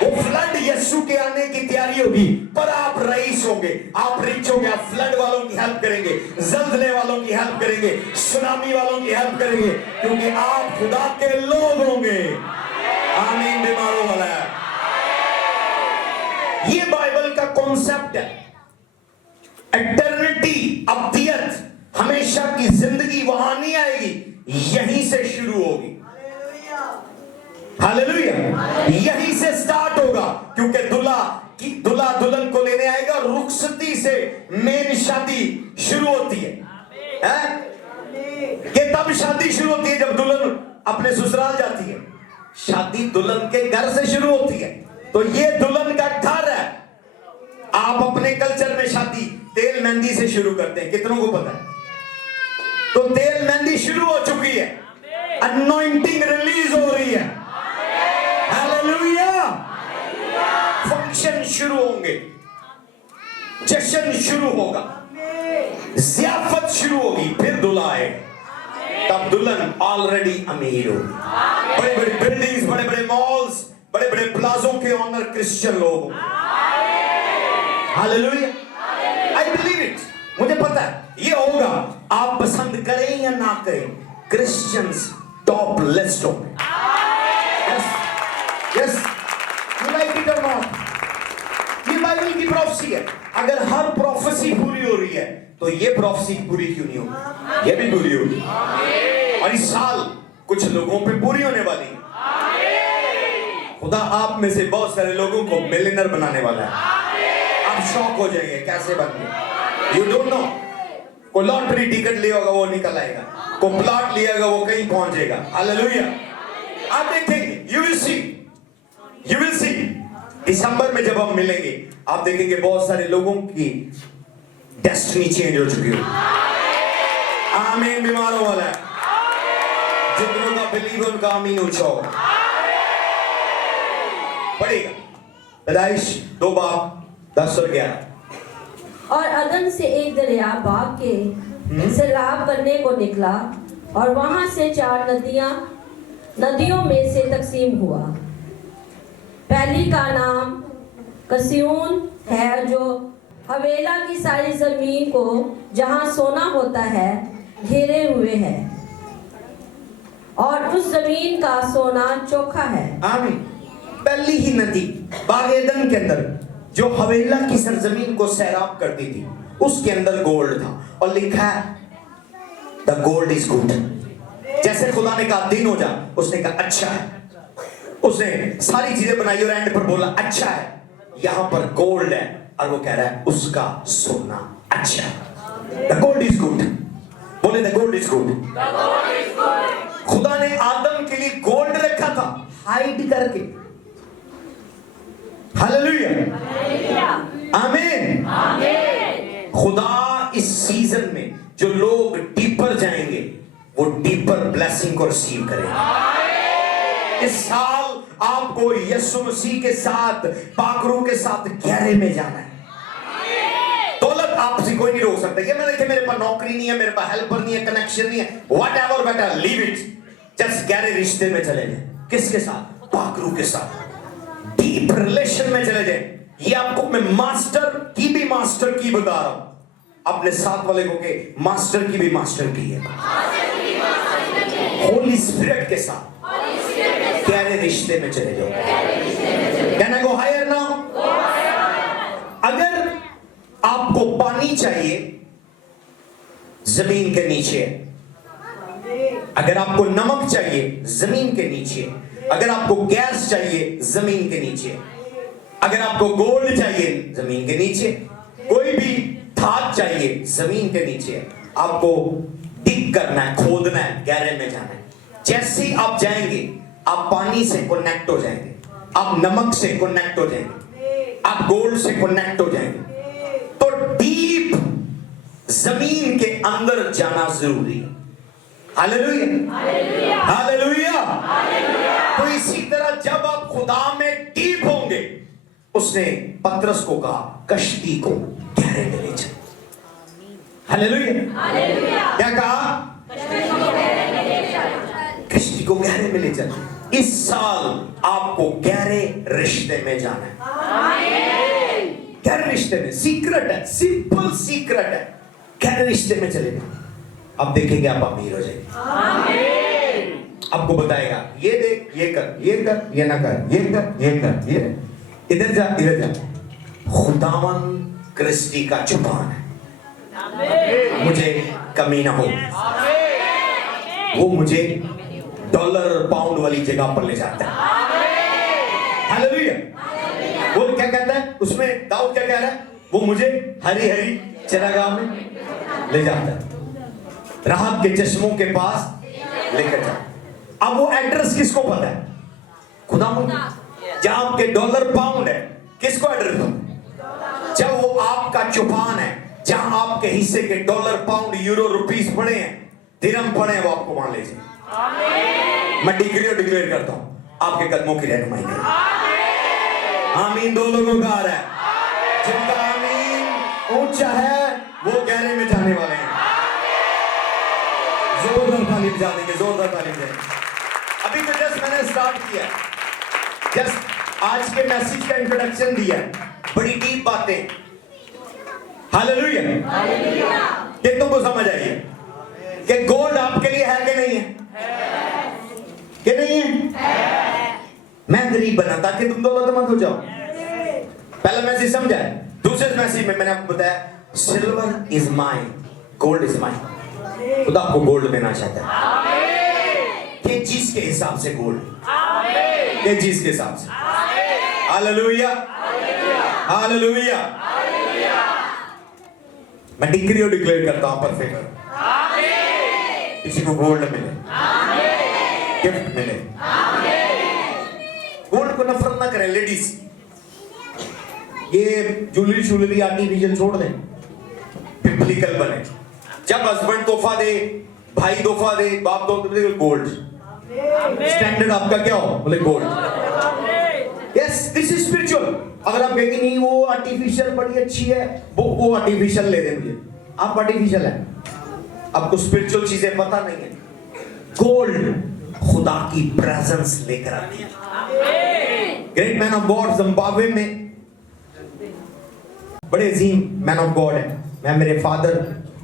वो फ्लड यीशु के आने की तैयारी होगी, पर आप रईस होंगे, आप रिच होंगे, आप फ्लड वालों की हेल्प करेंगे, जल्जले वालों की हेल्प करेंगे, सुनामी वालों की हेल्प करेंगे, क्योंकि आप खुदा के लोग होंगे। आमीन। बीमारों वाला है ये बाइबल का कॉन्सेप्ट है। एटर्निटी, अब्दियत, हमेशा की जिंदगी वहां नहीं आएगी, यहीं से शुरू होगी। हालेलुया। यहीं से स्टार्ट होगा, क्योंकि दूल्हा दुल्हन को लेने आएगा, रुखसती से मेन शादी शुरू होती है, कि तब शादी शुरू होती है जब दुल्हन अपने ससुराल जाती है। शादी दुल्हन के घर से शुरू होती है, तो ये दुल्हन का घर है। आप अपने कल्चर में शादी तेल मेहंदी से शुरू करते हैं, कितनों को पता है? तो तेल मेहंदी शुरू हो चुकी है, अनॉइंटिंग रिलीज हो रही है। हालेलुया। फंक्शन शुरू होंगे, जश्न शुरू होगा, ज़ियाफत शुरू होगी, फिर दूल्हा आएगा, तब दुल्हन ऑलरेडी अमीर होगी। बड़े बड़े बिल्डिंग्स, बड़े बड़े मॉल्स, बड़े बड़े प्लाजों के ऑनर क्रिश्चियन लोग। हालेलुया। I believe it. मुझे पता है ये होगा, आप पसंद करें या ना करें, क्रिश्चियंस टॉप लिस्ट होंगे। यस, यू लाइक इट और नॉट, ये बाइबल की प्रोफेसी है। अगर हर प्रोफेसी पूरी हो रही है, तो ये प्रोफेसी पूरी क्यों नहीं होगी? ये भी पूरी होगी, और इस साल कुछ लोगों पे पूरी होने वाली है। खुदा आप में से बहुत सारे लोगों को मिलियनर बनाने वाला है। आप शॉक हो जाएंगे, कैसे बन गए, यू डोंट नो। कोई लॉटरी टिकट लिया होगा वो निकल आएगा, कोई प्लॉट लिया होगा वो कहीं पहुंच जाएगा। हालेलुया। आप देखेंगे, यू विल सी दिसंबर में जब हम मिलेंगे, आप देखेंगे बहुत सारे लोगों की डेस्टिनी चेंज हो चुकी हो। आमीन। बीमारों वाला है, जितनों का बिलीव उनका आमीन ऊंचा होगा। पढ़ेगा पैदाइश 2:10 और 11। और अदन से एक दरिया बाग के सैलाब करने को निकला, और वहां से 4 नदियों में से तकसीम हुआ। पहली का नाम कस्यून है, जो हवेला की सारी जमीन को जहां सोना होता है घेरे हुए है, और उस जमीन का सोना चोखा है। आमीन। पहली ही नदी बाग एदन के अंदर, जो हवेला की सरजमीन को सैराब करती थी, उसके अंदर गोल्ड था, और लिखा है द गोल्ड इज गुड। जैसे खुदा ने कहा दिन हो जा, उसने कहा अच्छा है। उसने सारी चीजें बनाई और एंड पर बोला अच्छा है। यहां पर गोल्ड है, और वो कह रहा है उसका सोना अच्छा है। The gold is good. बोले द गोल्ड इज गुड। खुदा ने आदम के लिए गोल्ड रखा था हाइड करके। हालेलुया। आमीन। खुदा इस सीजन में जो लोग डीपर जाएंगे, वो डीपर ब्लेसिंग को रिसीव करेंगे। इस साल आपको यीशु मसीह के साथ, पाकरू के साथ गहरे में जाना है। दौलत आपसे कोई नहीं रोक सकता। ये मैंने कि मेरे पास नौकरी नहीं है, मेरे पास हेल्पर नहीं है, कनेक्शन नहीं है, व्हाटएवर बेटा, लीव इट। जस्ट गहरे रिश्ते में चले जाए। किसके साथ? पाकरू के साथ। डीप रिलेशन में चले जाए। ये आपको मैं मास्टर की बता रहा हूं। अपने साथ वाले को के मास्टर की है। होली स्पिरिट के साथ गहरे रिश्ते में चले जाओ। Can I go higher now? अगर आपको पानी चाहिए, जमीन के नीचे है। अगर आपको नमक चाहिए, जमीन के नीचे है। अगर आपको गैस चाहिए, जमीन के नीचे। अगर आपको गोल्ड चाहिए, जमीन के नीचे। कोई भी धात चाहिए, जमीन के नीचे। आपको डिग करना है, खोदना है, गहरे में जाना है। जैसे ही आप जाएंगे, आप पानी से कनेक्ट हो जाएंगे, आप नमक से कनेक्ट हो जाएंगे, आप गोल्ड से कनेक्ट हो जाएंगे। तो डीप जमीन के अंदर जाना जरूरी है। Hallelujah, hallelujah. तो इसी तरह जब आप खुदा में डीप होंगे, उसने पतरस को कहा कश्ती को गहरे में ले चल। हालेलुया। क्या कहा? कश्ती को गहरे मिले चले। इस साल आपको गहरे रिश्ते में जाना है। गहरे रिश्ते में, सीक्रेट है, सिंपल सीक्रेट है, गहरे रिश्ते में चले जाओ। अब देखेंगे आप अमीर हो जाएंगे। आपको बताएगा ये देख, ये कर, ये कर, ये ना कर, ये कर, ये कर, ये इधर जा, इधर जा। खुदावन क्रिस्टी का जुबान है, मुझे कमी ना हो। वो मुझे डॉलर पाउंड वाली जगह पर ले जाता है। हालेलुया। वो क्या कहता है उसमें, दाऊद क्या कह रहा है, वो मुझे हरी हरी चरागाह में ले जाता है, राहत के चश्मों के पास लेकर जाता। अब वो एड्रेस किसको पता है? खुदा। जहां आपके डॉलर पाउंड है, किसको एड्रेस पता? जब वो आपका जुबान है, जहां आपके हिस्से के डॉलर पाउंड यूरो रुपीस पड़े हैं, दिरहम पड़े हैं, वो आपको मान लीजिए। मैं डिक्लेयर करता हूं, आपके कदमों की रहनुमाई करें। आमीन। दो लोगों का आ रहा है, जिनका आमीन ऊंचा है वो गहरे में जाने वाले हैं। जोरदार ताली बजा देंगे, जोरदार ताली बजाएंगे। अभी तो जस्ट मैंने स्टार्ट किया, जस्ट आज के मैसेज का इंट्रोडक्शन दिया, बड़ी डीप बातें। हालेलुया। कि तुमको समझ आई है कि गोल्ड आपके लिए है कि नहीं है? कि नहीं है? मैं गरीब बना ताकि तुम दौलतमंद हो जाओ। पहला मैसेज समझा है। दूसरे मैसेज में मैंने आपको बताया, silver is mine, gold is mine. खुदा आपको गोल्ड देना चाहता है, केजीज के हिसाब से गोल्ड, केजीज के हिसाब से। Hallelujah, hallelujah. मैं डिक्लेयर करता हूं परफेक्ट, किसी को गोल्ड मिले, गिफ्ट मिले। गोल्ड को नफरत ना करें लेडीज, ये ज्वेलरी आर्टिफिशियल छोड़ दें, बिब्लिकल बने। जब हस्बैंड तोहफा दे, भाई तोहफा दे, बाप तोहफा दे, गोल्ड। स्टैंडर्ड आपका क्या हो? बोले gold. Yes, this is spiritual. अगर आप कहेंगे नहीं वो आर्टिफिशियल बड़ी अच्छी है, वो आर्टिफिशियल ले दे मुझे, आप आर्टिफिशियल है, आपको स्पिरिचुअल चीजें पता नहीं है। गोल्ड खुदा की प्रेजेंस लेकर आती है। Great man of God Zimbabwe में बड़े अजीम मैन ऑफ गॉड है, मैं मेरे फादर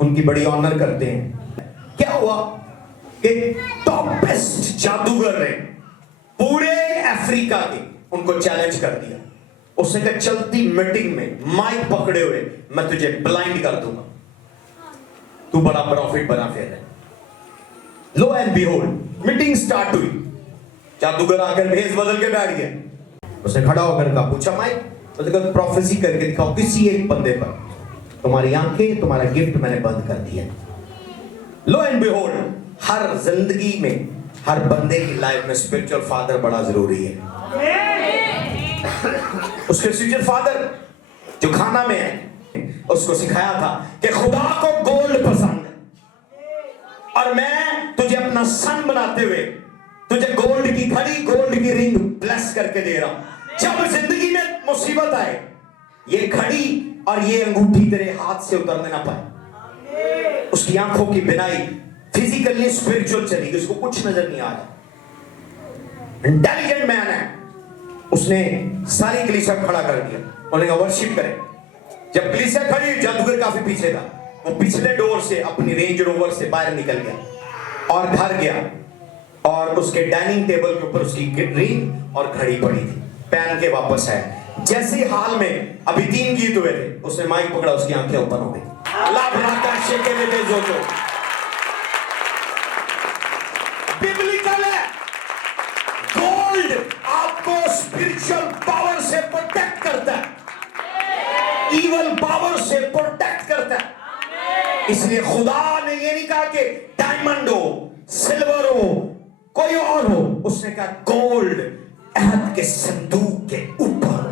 उनकी बड़ी ऑनर करते हैं। क्या हुआ कि टॉप बेस्ट जादूगर ने पूरे अफ्रीका के उनको चैलेंज कर दिया। उसने कहा चलती मीटिंग में माइक पकड़े हुए मैं तुझे ब्लाइंड कर दूंगा, तू बड़ा प्रॉफिट बना फिर है। लो एंड बिहोल्ड मीटिंग स्टार्ट हुई, जादूगर आकर भेस बदल के बैठ गया। उसने खड़ा होकर कहा, पूछा माइक, उसने कहा प्रोफेसी करके दिखाओ किसी एक बंदे पर, तुम्हारी आंखें, तुम्हारा गिफ्ट मैंने बंद कर दिया। लो एंड बिहोल्ड, हर जिंदगी में हर बंदे की लाइफ में स्पिरिचुअल फादर बड़ा जरूरी है। उसके स्पिरिचुअल फादर जो खाना में है, उसको सिखाया था कि खुदा को गोल्ड पसंद है और मैं तुझे अपना सन बनाते हुए तुझे गोल्ड की घड़ी, गोल्ड की रिंग ब्लेस करके दे रहा हूं। जब जिंदगी में मुसीबत आए, ये घड़ी और ये अंगूठी तेरे हाथ से उतरने ना पाए। उसकी आंखों की बिनाई फिजिकली स्पिरिचुअल चली गई, उसको कुछ नजर नहीं आ रहा। इंटेलिजेंट मैन है, उसने सारी कलीसिया खड़ा कर दिया, उन्होंने कहा वर्शिप करें। जब कलीसिया खड़ी, जादूगर काफी पीछे था, वो पिछले डोर से अपनी रेंज रोवर से बाहर निकल गया और घर गया और उसके डाइनिंग टेबल के ऊपर उसकी रिंग और घड़ी पड़ी थी, पहन के वापस आया। जैसे हाल में अभी 3 गीत हुए थे, उसने माइक पकड़ा, उसकी आंखें ओपन हो गई। बिब्लिकल है, गोल्ड आपको स्पिरिचुअल पावर से प्रोटेक्ट करता है, इवल पावर से प्रोटेक्ट करता है। इसलिए खुदा ने ये नहीं कहा कि डायमंड हो, सिल्वर हो, कोई और हो, उसने कहा गोल्ड अहद के संदूक के ऊपर।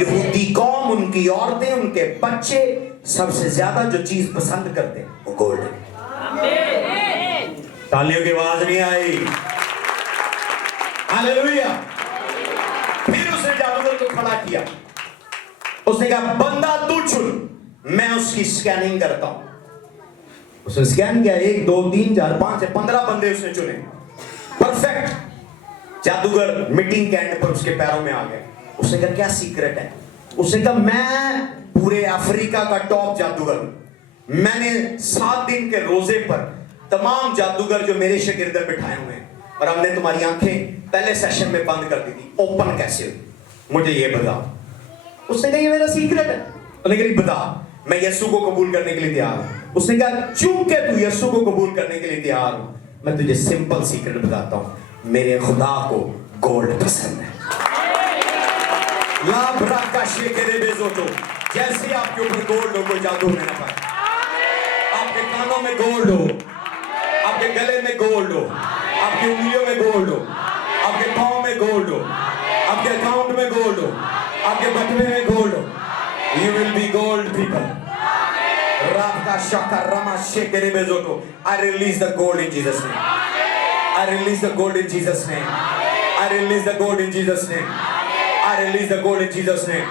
यहूदी कौम, उनकी औरतें, उनके बच्चे सबसे ज्यादा जो चीज पसंद करते हैं वो गोल्ड है। तालियों की आवाज नहीं आई। हालेलुया। फिर उसने जादूगर को खड़ा किया, उसने कहा बंदा तू चुन, मैं उसकी स्कैनिंग करता हूं। उसने स्कैन किया, 1 2 3 4 5 15 बंदे उसने चुने। परफेक्ट जादूगर मीटिंग के एंड पर उसके पैरों में आ गए। उसने कहा क्या सीक्रेट है? उसने कहा मैं पूरे अफ्रीका का टॉप जादूगर हूं। मैंने 7 दिन के रोजे पर तमाम जादूगर जो मेरे शागिर्द बिठाए हुए हैं, और हमने तुम्हारी आंखें पहले सेशन में बंद कर दी थी, ओपन कैसे हुई, मुझे ये बताओ। उसने कहा ये मेरा सीक्रेट है। उसने कहा बता, मैं यीशु को कबूल करने के लिए तैयार हूं। उसने कहा चूंकि तू यीशु को कबूल करने के लिए तैयार हूं, मैं तुझे सिंपल सीक्रेट बताता हूं, मेरे खुदा को गोल्ड पसंद है। लाभ राका शेकरे बेजोटो, जैसे आपके ऊपर गोल्ड हो कोई जादू में ना पाए। आपके कानों में गोल्ड हो, आपके गले में गोल्ड हो, आपकी उंगलियों में गोल्ड हो, आपके पांव में गोल्ड हो, आपके अकाउंट में गोल्ड हो, आपके बटुए में गोल्ड हो। You will be gold people. Raka shaka rama shekere bezoto. I release the gold in Jesus' name. I release the gold in Jesus' name. I release the gold in Jesus' name. I release the gold in Jesus' name.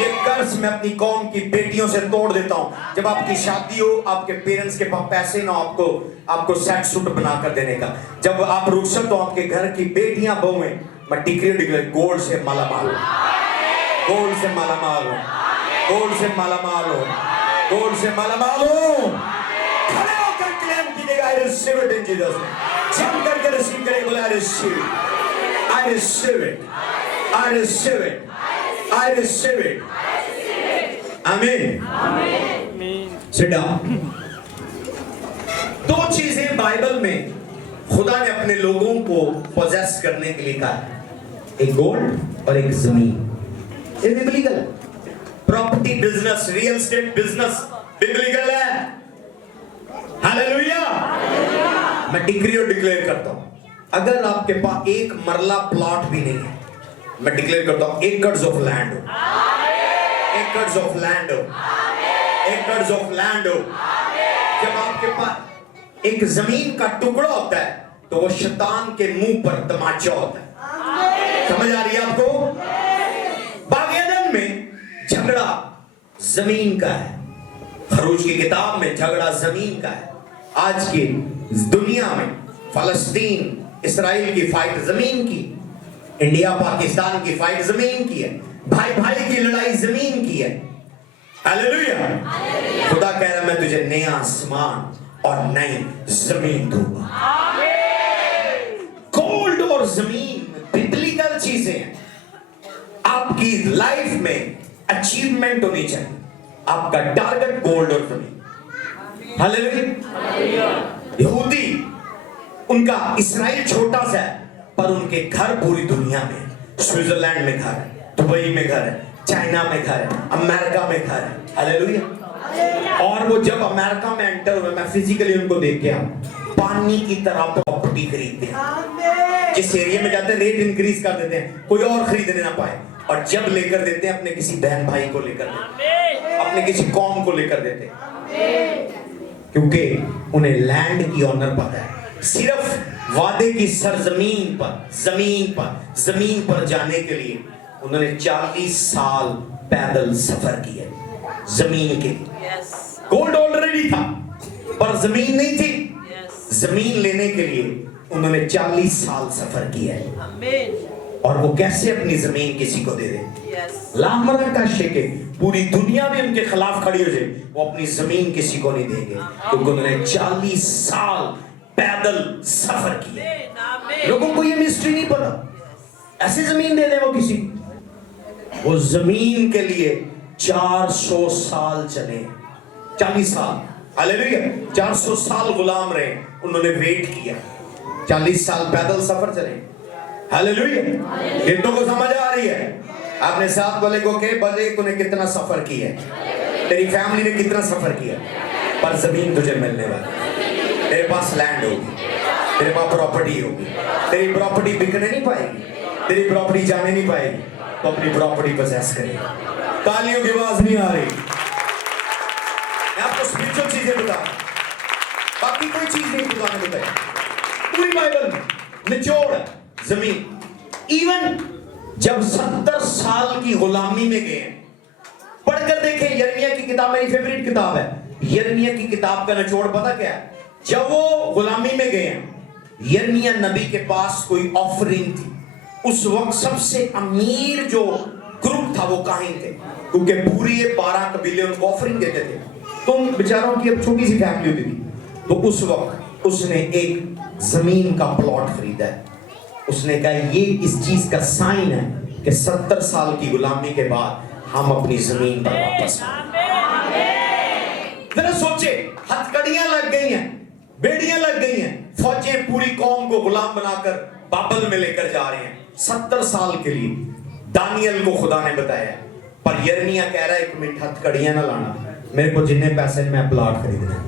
ये कर्ज मैं अपनी कौम की बेटियों से तोड़ देता हूँ। जब आपकी शादी हो, आपके पेरेंट्स के पास पैसे ना आपको सेट सूट बनाकर देने का, जब आप रुखसत हो आपके घर की बेटियां बहुएं, मैं डिक्लेयर गोल्ड से मालामाल हो, गोल्ड से मालामाल हो, गोल्ड से मालामाल हो, गोल्ड से मालामाल हो। खड़े होकर क्लेम कीजिएगा, I receive it in Jesus name. जम करके रिसीव करें, बोले I receive it, I receive it, I receive it, I receive it. आमीन, आमीन। Sit down. 2 चीजें बाइबल में खुदा ने अपने लोगों को पोजेस करने के लिए कहा, एक गोल्ड और एक जमीन। ये बिब्लिकल है। Property business, real estate business biblical है। हालेलुया। मैं डिक्री और डिक्लेयर करता हूं, अगर आपके पास एक मरला प्लॉट भी नहीं है, मैं डिक्लेयर करता हूं एकर्स ऑफ लैंड हो, एकर्स ऑफ लैंड हो, एकर्स ऑफ लैंड हो। जब आपके पास एक जमीन का टुकड़ा होता है तो वो शैतान के मुंह पर तमाचा होता है। समझ आ रही है आपको? बागेदन में झगड़ा जमीन का है, खरूज की किताब में झगड़ा जमीन का है। आज की दुनिया में फलस्तीन इसराइल की फाइट जमीन की, इंडिया पाकिस्तान की फाइट जमीन की है, भाई भाई की लड़ाई जमीन की है। हालेलुया। खुदा कह रहा है मैं तुझे नया आसमान और नई जमीन दूंगा। गोल्ड और जमीन बिब्लिकल चीजें हैं। आपकी लाइफ में अचीवमेंट होनी चाहिए, आपका टारगेट गोल्ड और जमीन। हालेलुया। यहूदी, उनका इस्राइल छोटा सा है, पर उनके घर पूरी दुनिया में, स्विट्जरलैंड में घर है, दुबई में घर है, चाइना में घर है, अमेरिका में घर है। हालेलुया। और वो जब अमेरिका में एंटर हुए, मैं फिजिकली उनको देख के आऊं, पानी की तरह प्रॉपर्टी खरीदते हैं। जिस एरिया में जाते हैं रेट इंक्रीज कर देते हैं, कोई और खरीदने ना पाए, और जब लेकर देते हैं अपने किसी बहन भाई को लेकर देते हैं, अपने किसी कौम को लेकर देते हैं, क्योंकि उन्हें लैंड की ऑनर पता है। सिर्फ वादे की सरजमीन पर, जमीन पर जाने के लिए उन्होंने 40 साल पैदल सफर किया जमीन के लिए। गोल्ड ऑलरेडी था पर जमीन नहीं थी। जमीन लेने के लिए उन्होंने 40 साल सफर किया है। और वो कैसे अपनी जमीन किसी को दे दे? लामरा का शेके पूरी दुनिया में उनके खिलाफ खड़ी हो जाए, वो अपनी जमीन किसी को नहीं देंगे, क्योंकि उन्होंने 40 साल पैदल सफर किया। लोगों को ये मिस्ट्री नहीं पता, ऐसे जमीन दे दे वो किसी। वो जमीन के लिए 400 साल चले, 40 साल। हालेलुया। 400 साल गुलाम रहे, उन्होंने वेट किया, 40 साल पैदल सफर चले। हालेलुया। कितनों को समझ आ रही है? आपने साथ वाले को के भले तूने कितना सफर किया, तेरी फैमिली ने कितना सफर किया, पर जमीन तुझे मिलने वाली। तेरे पास लैंड होगी, तेरे पास प्रॉपर्टी होगी, तेरी प्रॉपर्टी बिकने नहीं पाएगी, तेरी प्रॉपर्टी जाने नहीं पाएगी, तो अपनी प्रॉपर्टी पोजेस करेगा। तालियों की आवाज नहीं आ रही। मैं आपको स्पिरिचुअल चीजें बता, बाकी कोई चीज नहीं बताने बताई। पूरी बाइबल में निचोड़ है जमीन। इवन जब 70 साल की गुलामी में गए, पढ़कर देखें यिर्मयाह की किताब, मेरी फेवरेट किताब है। यिर्मयाह की किताब का निचोड़ पता क्या है? जब वो गुलामी में गए, यिर्मयाह नबी के पास कोई ऑफरिंग थी, उस वक्त सबसे अमीर जो ग्रुप था वो काहिन थे, क्योंकि पूरी 12 कबीले उनको ऑफरिंग देते थे। तो उन बेचारों की अब छोटी सी फैमिली होती थी। तो उस वक्त उसने एक जमीन का प्लॉट खरीदा है। उसने कहा ये इस चीज का साइन है कि 70 साल की गुलामी के बाद हम अपनी जमीन पर वापस आए। जरा सोचे, हथकड़ियां लग गई हैं, बेड़ियां लग गई हैं, फौजें पूरी कौम को गुलाम बनाकर बाबल में लेकर जा रहे हैं 70 साल के लिए। दानियल को खुदा ने बताया, पर यिर्मयाह कह रहा है 1 मिनट हथकड़ियां ना लाना, मेरे को जितने पैसे मैं प्लॉट खरीदना है।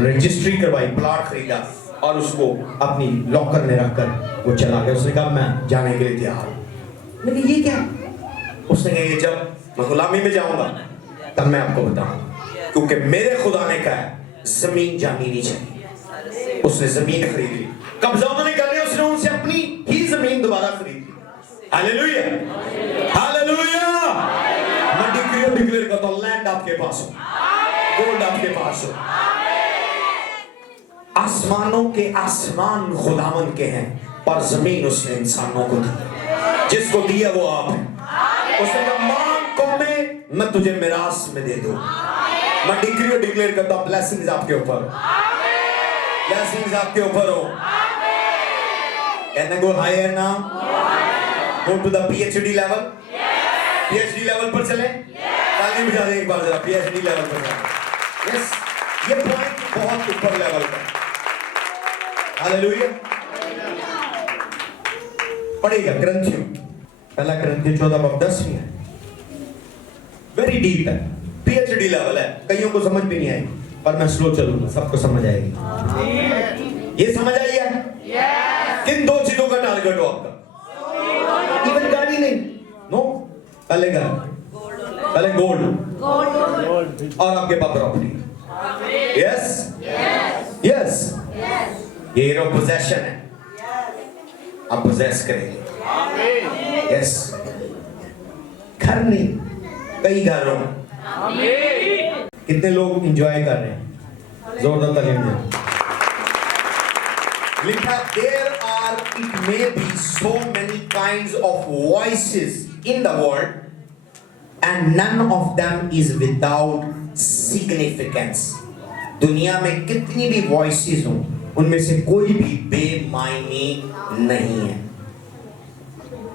रजिस्ट्री करवाई, प्लॉट खरीदा और उसको अपनी लॉकर में रखकर वो चला गया। उसने कहा मैं जाने के लिए तैयार हूं। लेकिन ये क्या है? उसने कहा ये जब मैं गुलामी में जाऊंगा तब मैं आपको बताऊंगा, क्योंकि मेरे खुदा ने कहा है जमीन जानी नहीं चाहिए। उसने जमीन खरीद ली, कब्जा उन्होंने कर लिया, उसने उनसे अपनी ही जमीन दोबारा खरीद ली। Hallelujah, hallelujah. मैं डिक्लेयर करता हूं, लैंड आपके पास हो, गोल्ड आपके पास हो। आसमानों के आसमान खुदावन के हैं, पर जमीन उसने इंसानों को दी, जिसको दिया वो आप है। उसने कहा मांग कौमें, मैं तुझे मिरास में दे दूं। मैं डिक्लेयर करता हूं, ब्लेसिंग्स आपके ऊपर, ब्लेसिंग्स आपके ऊपर हो। Can go higher now, go to the PhD level, PhD level पर चले। ताली बजा दे एक बार जरा, PhD लेवल पर चले। यस, ये पॉइंट बहुत ऊपर लेवल पर। हालेलुया। पढ़ेगा ग्रंथियों, पहला ग्रंथियों 14:10 है, वेरी डीप है, PhD लेवल है। कईयों को समझ भी नहीं आई, पर मैं स्लो चलूंगा, सबको समझ आएगी। ये समझ आई है? किन 2 चीजों का टारगेट हो आपका? इवन गाड़ी नहीं, नो, पहले घर, पहले गोल्ड और आपके पास प्रॉपर्टी। यस यस, ये हीरो पोजेशन है, आप पोजेस करेंगे। यस, घर नहीं, कई घरों में। कितने लोग एंजॉय कर रहे हैं? जोरदार तालियां दो। लिखा there are it may be so many kinds of voices in the world and none of them is without significance। दुनिया में कितनी भी वॉइसेस हों, उनमें से कोई भी बेमायने नहीं है।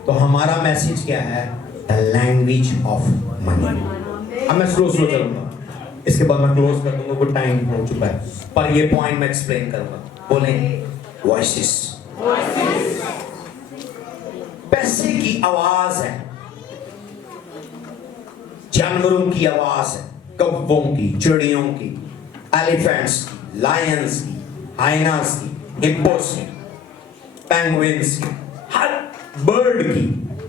तो हमारा मैसेज क्या है? The language of money. अब मैं स्लो चलूंगा, इसके बाद मैं क्लोज कर दूंगा, कुछ टाइम हो चुका है, पर ये पॉइंट मैं एक्सप्लेन करूंगा। बोलें वॉइसेस। पैसे की आवाज है, जानवरों की आवाज है, कौवों की, चिड़ियों की, एलिफेंट्स की, लायंस की, हाइनास की, हिप्पोस की, पेंगुइन्स की, हर बर्ड की,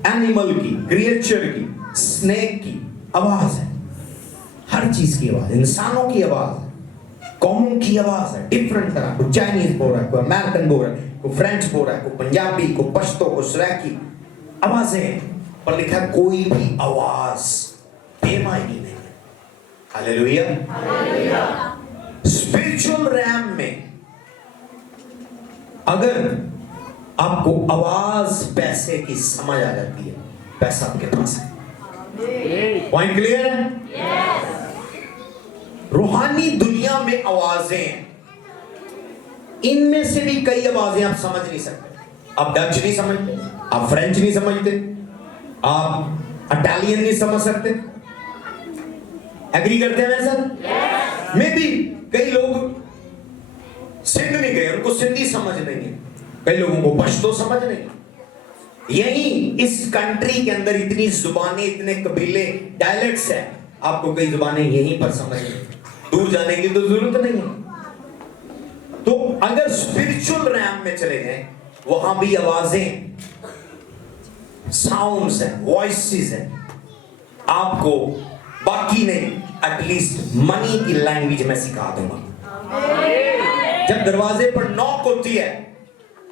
एनिमल की, क्रिएचर की, स्नेक की आवाज है। हर चीज की आवाज, इंसानों की आवाज, कौमों की आवाज है, डिफरेंट तरह। कोई चाइनीज बोल रहा है, कोई अमेरिकन बोल रहा है, कोई फ्रेंच बोल रहा है, कोई पंजाबी, कोई पश्तो, कोई सराइकी, आवाजें हैं। पर लिखा है कोई भी आवाज बेमायने नहीं है। हालेलुया। स्पिरिचुअल रैम में अगर आपको आवाज पैसे की समझ आ जाती है, पैसा आपके पास है। पॉइंट क्लियर है? रूहानी दुनिया में आवाजें हैं, इनमें से भी कई आवाजें आप समझ नहीं सकते। आप डच नहीं समझते, आप फ्रेंच नहीं समझते, आप इटालियन नहीं समझ सकते। एग्री करते हैं सर? मे बी कई लोग सिंध नहीं गए, उनको सिंधी समझ नहीं है, कई लोगों को पश्तो समझ नहीं। यही इस कंट्री के अंदर इतनी जुबानें, इतने कबीले, डायलेक्ट्स हैं, आपको कई जुबानें यहीं पर समझ नहीं, दूर जाने की तो जरूरत नहीं है। तो अगर स्पिरिचुअल रैम में चले गए, वहां भी आवाजें, साउंड्स हैं, वॉइसेस हैं। आपको बाकी नहीं, एटलीस्ट मनी की लैंग्वेज में सिखा दूंगा। जब दरवाजे पर नॉक होती है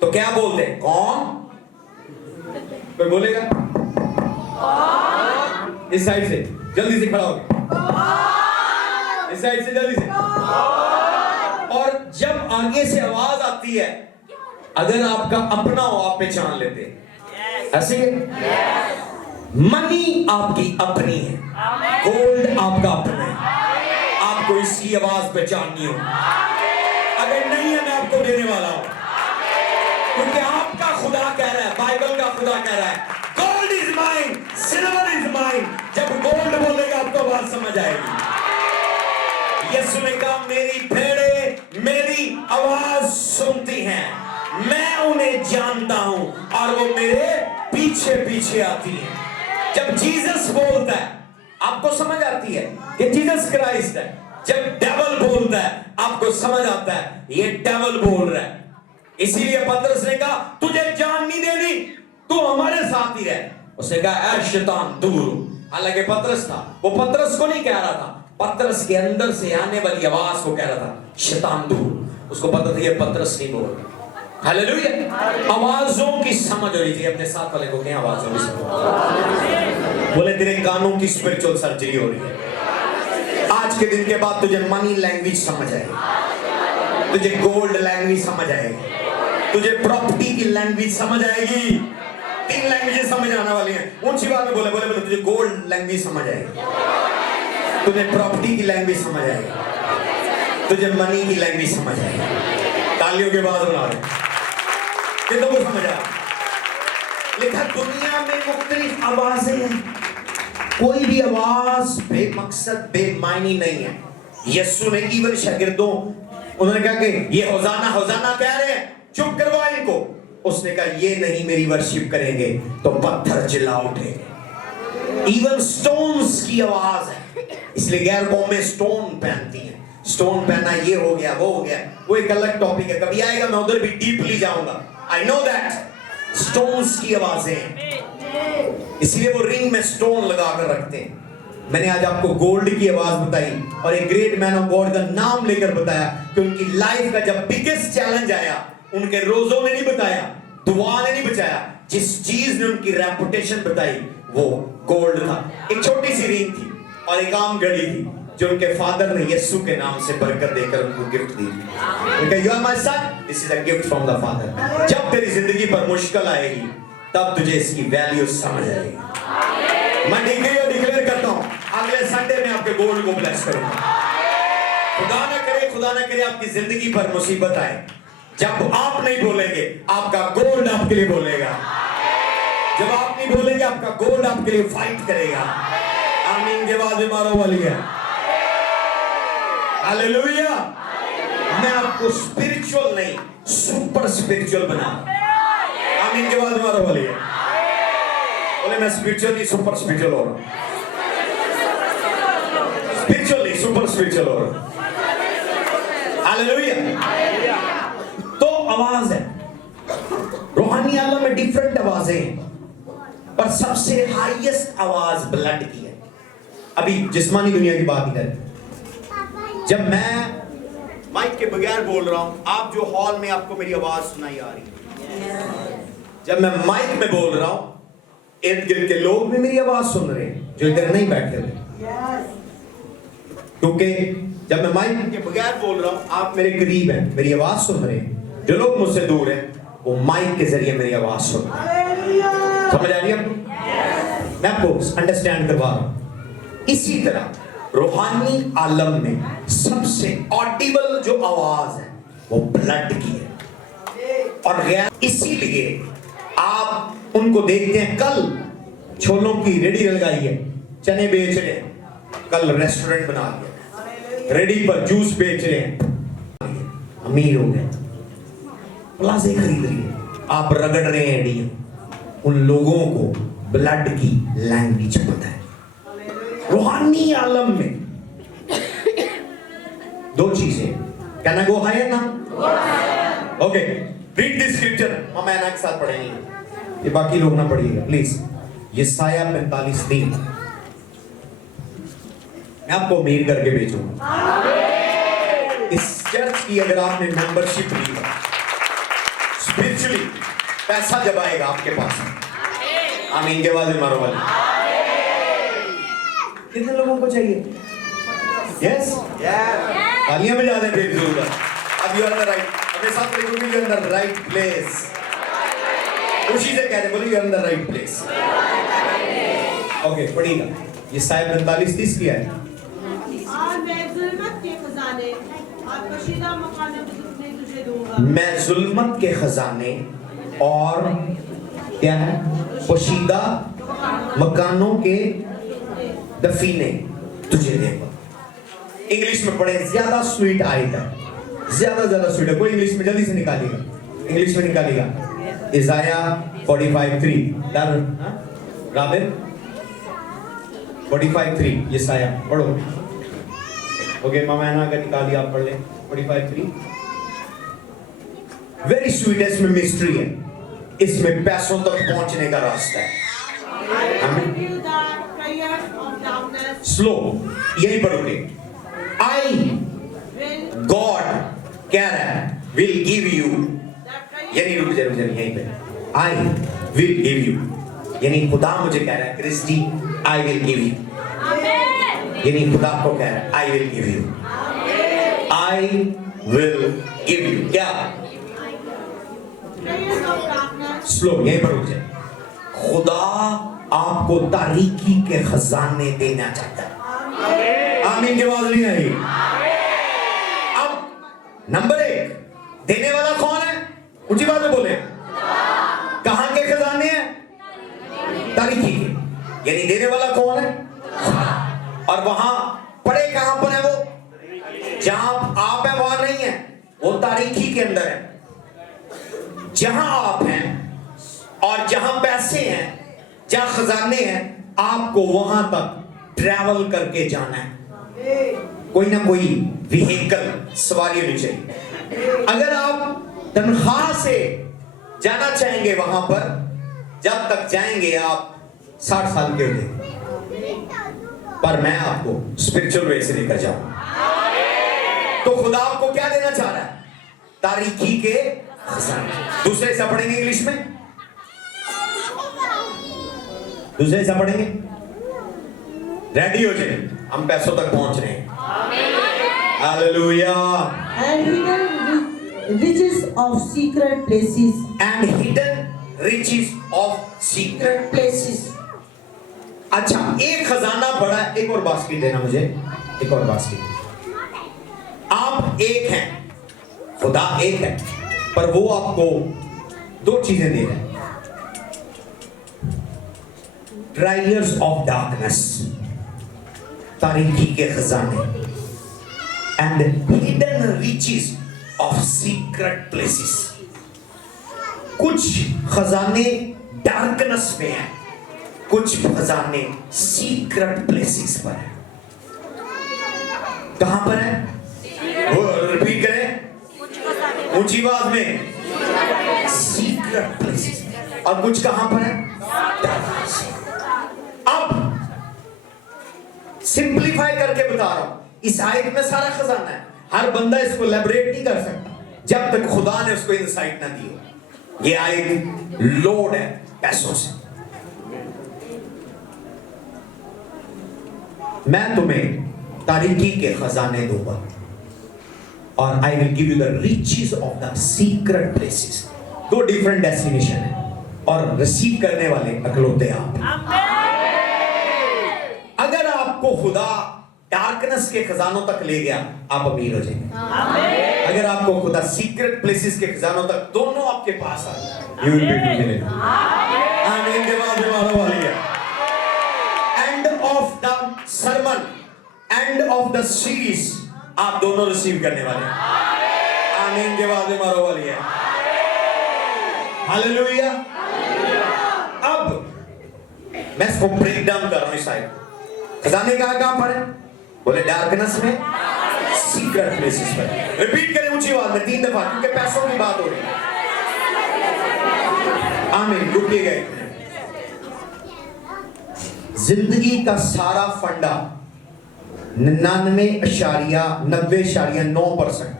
तो क्या बोलते हैं? कौन? कोई बोलेगा? इस साइड से जल्दी से खड़ा हो, इस साइड से जल्दी से। और जब आगे से आवाज आती है अगर आपका अपना हो आप पहचान लेते हैं। ऐसे मनी आपकी अपनी है, गोल्ड आपका अपना है। आपको इसकी आवाज पहचाननी हो, अगर नहीं है मैं आपको देने वाला हूं, क्योंकि आपका खुदा कह रहा है, बाइबल का खुदा कह रहा है, gold is mine, silver is mine. जब गोल्ड बोलेगा आपको बात समझ आएगी। यीशु ने कहा मेरी भेड़ें मेरी आवाज सुनती हैं, मैं उन्हें जानता हूं और वो मेरे पीछे पीछे आती हैं। जब जीसस बोलता है आपको समझ आती है कि जीसस क्राइस्ट है। जब डेविल बोलता है आपको समझ आता है ये डेविल बोल रहा है। इसीलिए पतरस ने कहा तुझे जान नहीं देनी, तू हमारे साथ ही रह। उसने कहा ऐ शैतान दूर। हालांकि पतरस था, वो पतरस को नहीं कह रहा था, पतरस के अंदर से आने वाली आवाज को कह रहा था शैतान दूर। उसको पता था ये पतरस नहीं बोल रहा। हालेलुया। आवाजों की समझ हो रही थी। अपने साथ वाले को क्या आवाजों की समझ? बोले तेरे कानों की स्पिरिचुअल सर्जरी हो रही है। आज के दिन के बाद तुझे मनी लैंग्वेज समझ आएगी, तुझे गोल्ड लैंग्वेज समझ आएगी, तुझे प्रॉपर्टी की लैंग्वेज समझ आएगी। 3 लैंग्वेजेस समझ आने वाली हैं। ऊंची बात में बोले बोले बोले तुझे गोल्ड लैंग्वेज समझ आएगी, तुझे प्रॉपर्टी की लैंग्वेज समझ आएगी, तुझे मनी की लैंग्वेज समझ आएगी। तालियों के बाद बना रहे कितनों को समझ आया? लिखा दुनिया में मुख्तलिफ आवाजें हैं, कोई भी आवाज बेमकसद बेमायनी नहीं है। यीशु ने इवन शागिर्दों उन्होंने कहा कि ये होजाना होजाना कह रहे हैं, चुप करवाओ इनको। उसने कहा ये नहीं मेरी वर्शिप करेंगे तो पत्थर चिल्ला उठेंगे। इवन स्टोन्स की आवाज है, इसलिए गैर कौमें स्टोन पहनती हैं। स्टोन पहना ये हो गया वो हो गया, वो एक अलग टॉपिक है, कभी आएगा मैं उधर भी डीपली जाऊंगा। आई नो दैट स्टोन्स की आवाजें, इसलिए वो रिंग में स्टोन लगा कर रखते हैं। मैंने आज आपको गोल्ड की आवाज बताई और एक ग्रेट मैन ऑफ गॉड का नाम लेकर बताया कि उनकी लाइफ का जब बिगेस्ट चैलेंज आया, उनके रोजों ने नहीं बताया, दुआ ने नहीं बचाया, जिस चीज ने उनकी रेपुटेशन बताई वो गोल्ड था। एक छोटी सी रिंग थी और एक आम घड़ी थी जो उनके फादर ने यीशु के नाम से बरकत देकर उनको गिफ्ट दी। उनका you are my son, this is a gift from the father. जब तेरी जिंदगी पर मुश्किल आएगी तब तुझे इसकी वैल्यू समझ आएगी। मैं डिक्लेयर करता हूं अगले संडे में आपके गोल्ड को ब्लेस करूंगा। खुदा ना करे आपकी जिंदगी पर मुसीबत आए, जब आप नहीं बोलेंगे आपका गोल्ड आपके लिए बोलेगा। जब आप नहीं बोलेंगे आपका गोल्ड आपके लिए फाइट करेगा। आमीन के बाद मारो वाली है। हालेलुया। मैं आपको स्पिरिचुअल नहीं सुपर स्पिरिचुअल बना। आमीन के बाद मारो वाली है। बोले मैं स्पिरिचुअल नहीं सुपर स्पिरिचुअल हो रहा हूं, स्पिरिचुअल नहीं सुपर स्पिरिचुअल हो रहा हूं। हालेलुया। तो आवाज है, रूहानी आलम में डिफरेंट आवाजें हैं, पर सबसे हाईएस्ट आवाज ब्लड की है। अभी जिस्मानी दुनिया की बात ही करें, जब मैं माइक के बगैर बोल रहा हूं, आप जो हॉल में आपको मेरी आवाज सुनाई आ रही है, जब मैं माइक में बोल रहा हूं इर्द गिर्द के लोग भी मेरी आवाज सुन रहे हैं जो इधर नहीं बैठे हुए। क्योंकि जब मैं माइक के बगैर बोल रहा हूं आप मेरे करीब हैं, मेरी आवाज सुन रहे हैं। जो लोग मुझसे दूर हैं वो माइक के जरिए मेरी आवाज सुन रहे हैं। समझ आ रही है? मैं आपको अंडरस्टैंड करवा रहा हूं। इसी तरह रूहानी आलम में सबसे ऑडिबल जो आवाज है वो ब्लड की है और गैर। इसीलिए आप उनको देखते हैं, कल छोलों की रेडी लगाई है, चने बेच रहे हैं, कल रेस्टोरेंट बना लिया, रेडी पर जूस बेच रहे हैं, अमीर हो गए, प्लाजे खरीद लिए, आप रगड़ रहे हैं एडिया। उन लोगों को ब्लड की लैंग्वेज पता है। रूहानी आलम में 2 चीजें, can I go higher now? Okay, read this scripture. हम मैंने एक साथ पढ़ेंगे, ये बाकी लोग ना पढ़िएगा प्लीज। यशायाह 45:3 मैं आपको अमीर करके भेजूंगा। इस चर्च की अगर आपने मेंबरशिप ली है, स्पिरिचुअली पैसा जब आएगा आपके पास, आमीन के बाद मारो वाले। कितने लोगों को चाहिए? यस, तालियां बजा दें फिर जरूर। अब यू आर द राइट। अपने साथ बोलिए you are in the right place. खुशी से कह रहे बोलिए you are in the right place. Okay पढ़िएगा, ये साहिब 45-30 किया है। और मैं जुल्मत के खजाने और पोशीदा मकानों में तुझे दूंगा। मैं जुल्मत के खजाने और क्या है, पोशीदा मकानों के दफीने तुझे देगा। इंग्लिश में पढ़े, ज्यादा स्वीट आएगा, ज्यादा स्वीट है। कोई इंग्लिश में जल्दी से निकालिएगा, इंग्लिश में निकालिएगा। इज़ाया 45:3 राबिर 45:3 ये साया पढ़ो। ओके मामा ना अगर निकाल दिया आप पढ़ लें 45:3। वेरी स्वीट है, इसमें मिस्ट्री है, इसमें पैसों तक पहुंचने का रास्ता है। स्लो यही पढ़ोगे। आई गॉड कह रहा है विल गिव यू, यानी रुक जा यहीं पे, आई विल गिव यू, यानी खुदा मुझे कह रहा है Christy I will give you, यानी खुदा को कह रहा है I will give you, I will give you. क्या स्लो यहीं पर रुक जाए। खुदा आपको तारीकी के खजाने देना चाहता है। आमीन की आवाज नहीं आई। अब नंबर 1 देने वाला कौन है? ऊंची बात में बोले। कहां के खजाने हैं? तारीकी के, यानी देने वाला कौन है? और वहां पड़े कहां पर है वो? जहां आप है वहां नहीं है, वो तारीकी के अंदर है। जहां आप हैं और जहां पैसे हैं, जहां खजाने हैं, आपको वहां तक ट्रैवल करके जाना है। कोई ना कोई व्हीकल सवारी होनी चाहिए। अगर आप तनख्वाह से जाना चाहेंगे वहां पर, जब तक जाएंगे आप 60 साल के होंगे, पर मैं आपको स्पिरिचुअल वे से लेकर जाऊं। तो खुदा आपको क्या देना चाह रहा है? तारीकी के खजाने। दूसरे से पढ़ेंगे इंग्लिश में, दूसरे से पढ़ेंगे। रेडी हो जाए, हम पैसों तक पहुंच रहे हैं। Hallelujah. And hidden riches of secret places. And hidden riches of secret places. अच्छा, एक खजाना बड़ा, एक और बास्केट देना मुझे, एक और बास्केट। आप एक हैं, खुदा एक है, पर वो आपको 2 चीजें दे रहे हैं। ट्रायल्स ऑफ डार्कनेस, तारीकी के खजाने, and hidden riches of secret places. कुछ खजाने डार्कनेस में हैं, कुछ खजाने सीक्रेट प्लेसेस पर हैं। कहां पर है? वो रिपीट करें ऊंची आवाज में, सीक्रेट प्लेसेस। और कुछ कहां पर है? डार्कनेस। अब सिंपलीफाई करके बता रहा हूं, इस आयत में सारा खजाना है। हर बंदा इसको एलैबोरेट नहीं कर सकता जब तक खुदा ने उसको इंसाइट ना दी हो। ये आयत लोड है पैसों से। मैं तुम्हें तारीकी के खजाने दूंगा और I will give you the riches of the secret places. 2 different destination है और रिसीव करने वाले अकलौते आप। अगर आपको खुदा डार्कनेस के खजानों तक ले गया, आप अमीर हो जाएंगे। अगर आपको खुदा सीक्रेट प्लेसेस के खजानों तक, दोनों आपके पास आ जाए, यू विल बी मिलियनेयर। आमीन के बाद मारो वाली है। End of the sermon, end of the series, आप दोनों रिसीव करने वाले हैं। आमीन के बाद मारो वाली है। हालेलुया। अब मैं इसको ब्रेक डाउन कर रहा हूं। इस साइड खजाने कहां पर है? बोले डार्कनेस में, सीक्रेट प्लेसेस पर। रिपीट करें ऊंची आवाज में 3 दफा, क्योंकि पैसों की बात हो रही है। आमीन। रुकिए गए। जिंदगी का सारा फंडा 99.90%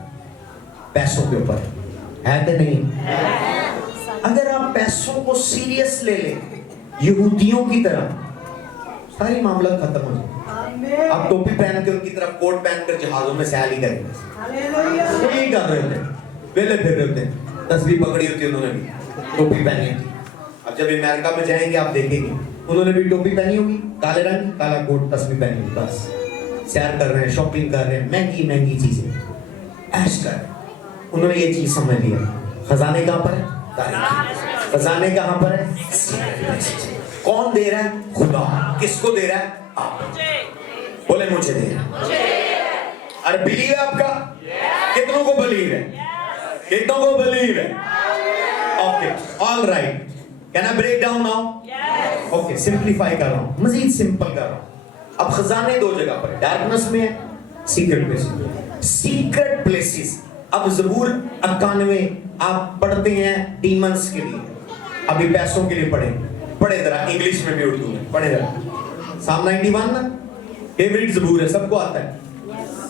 पैसों के ऊपर है कि नहीं? अगर आप पैसों को सीरियस ले लें यहूदियों की तरह, सारी मामला खत्म हो जाए। आप टोपी पहन के उनकी तरफ कोट पहनकर जहाजों में सैर ही करेंगे, यही कर रहे थे। वेले फिर रहे होते हैं, तस्वीर पकड़ी होती है उन्होंने भी, टोपी पहनी होती। अब जब अमेरिका में जाएंगे आप देखेंगे उन्होंने भी टोपी पहनी होगी, काले रंग काला कोट, तस्वीर पहनी होगी, बस सैर कर रहे हैं, शॉपिंग कर रहे हैं, महंगी महंगी चीजें ऐश कर रहे हैं। उन्होंने ये चीज समझ लिया, खजाने कहाँ पर है? तारीख। खजाने कहाँ पर है? कौन दे रहा है? खुदा। किसको दे रहा है? आप। बोले मुझे दे रहा है। अरे बिलीव है आपका? कितनों को बिलीव है? कितनों को बिलीव है? Okay, all right. Can I break down now? Okay, simplify कर रहा हूं, मजीद सिंपल कर रहा हूं। अब खजाने दो जगह पर है, डार्कनेस में है, सीक्रेट प्लेसेस। Secret places. अब ज़बूर 91 आप पढ़ते हैं डीमंस के लिए, अभी पैसों के लिए पढ़े जरा, इंग्लिश में भी उर्दू में पढ़े जरा। साम 91 ना फेवरेट ज़बूर है, सबको आता है।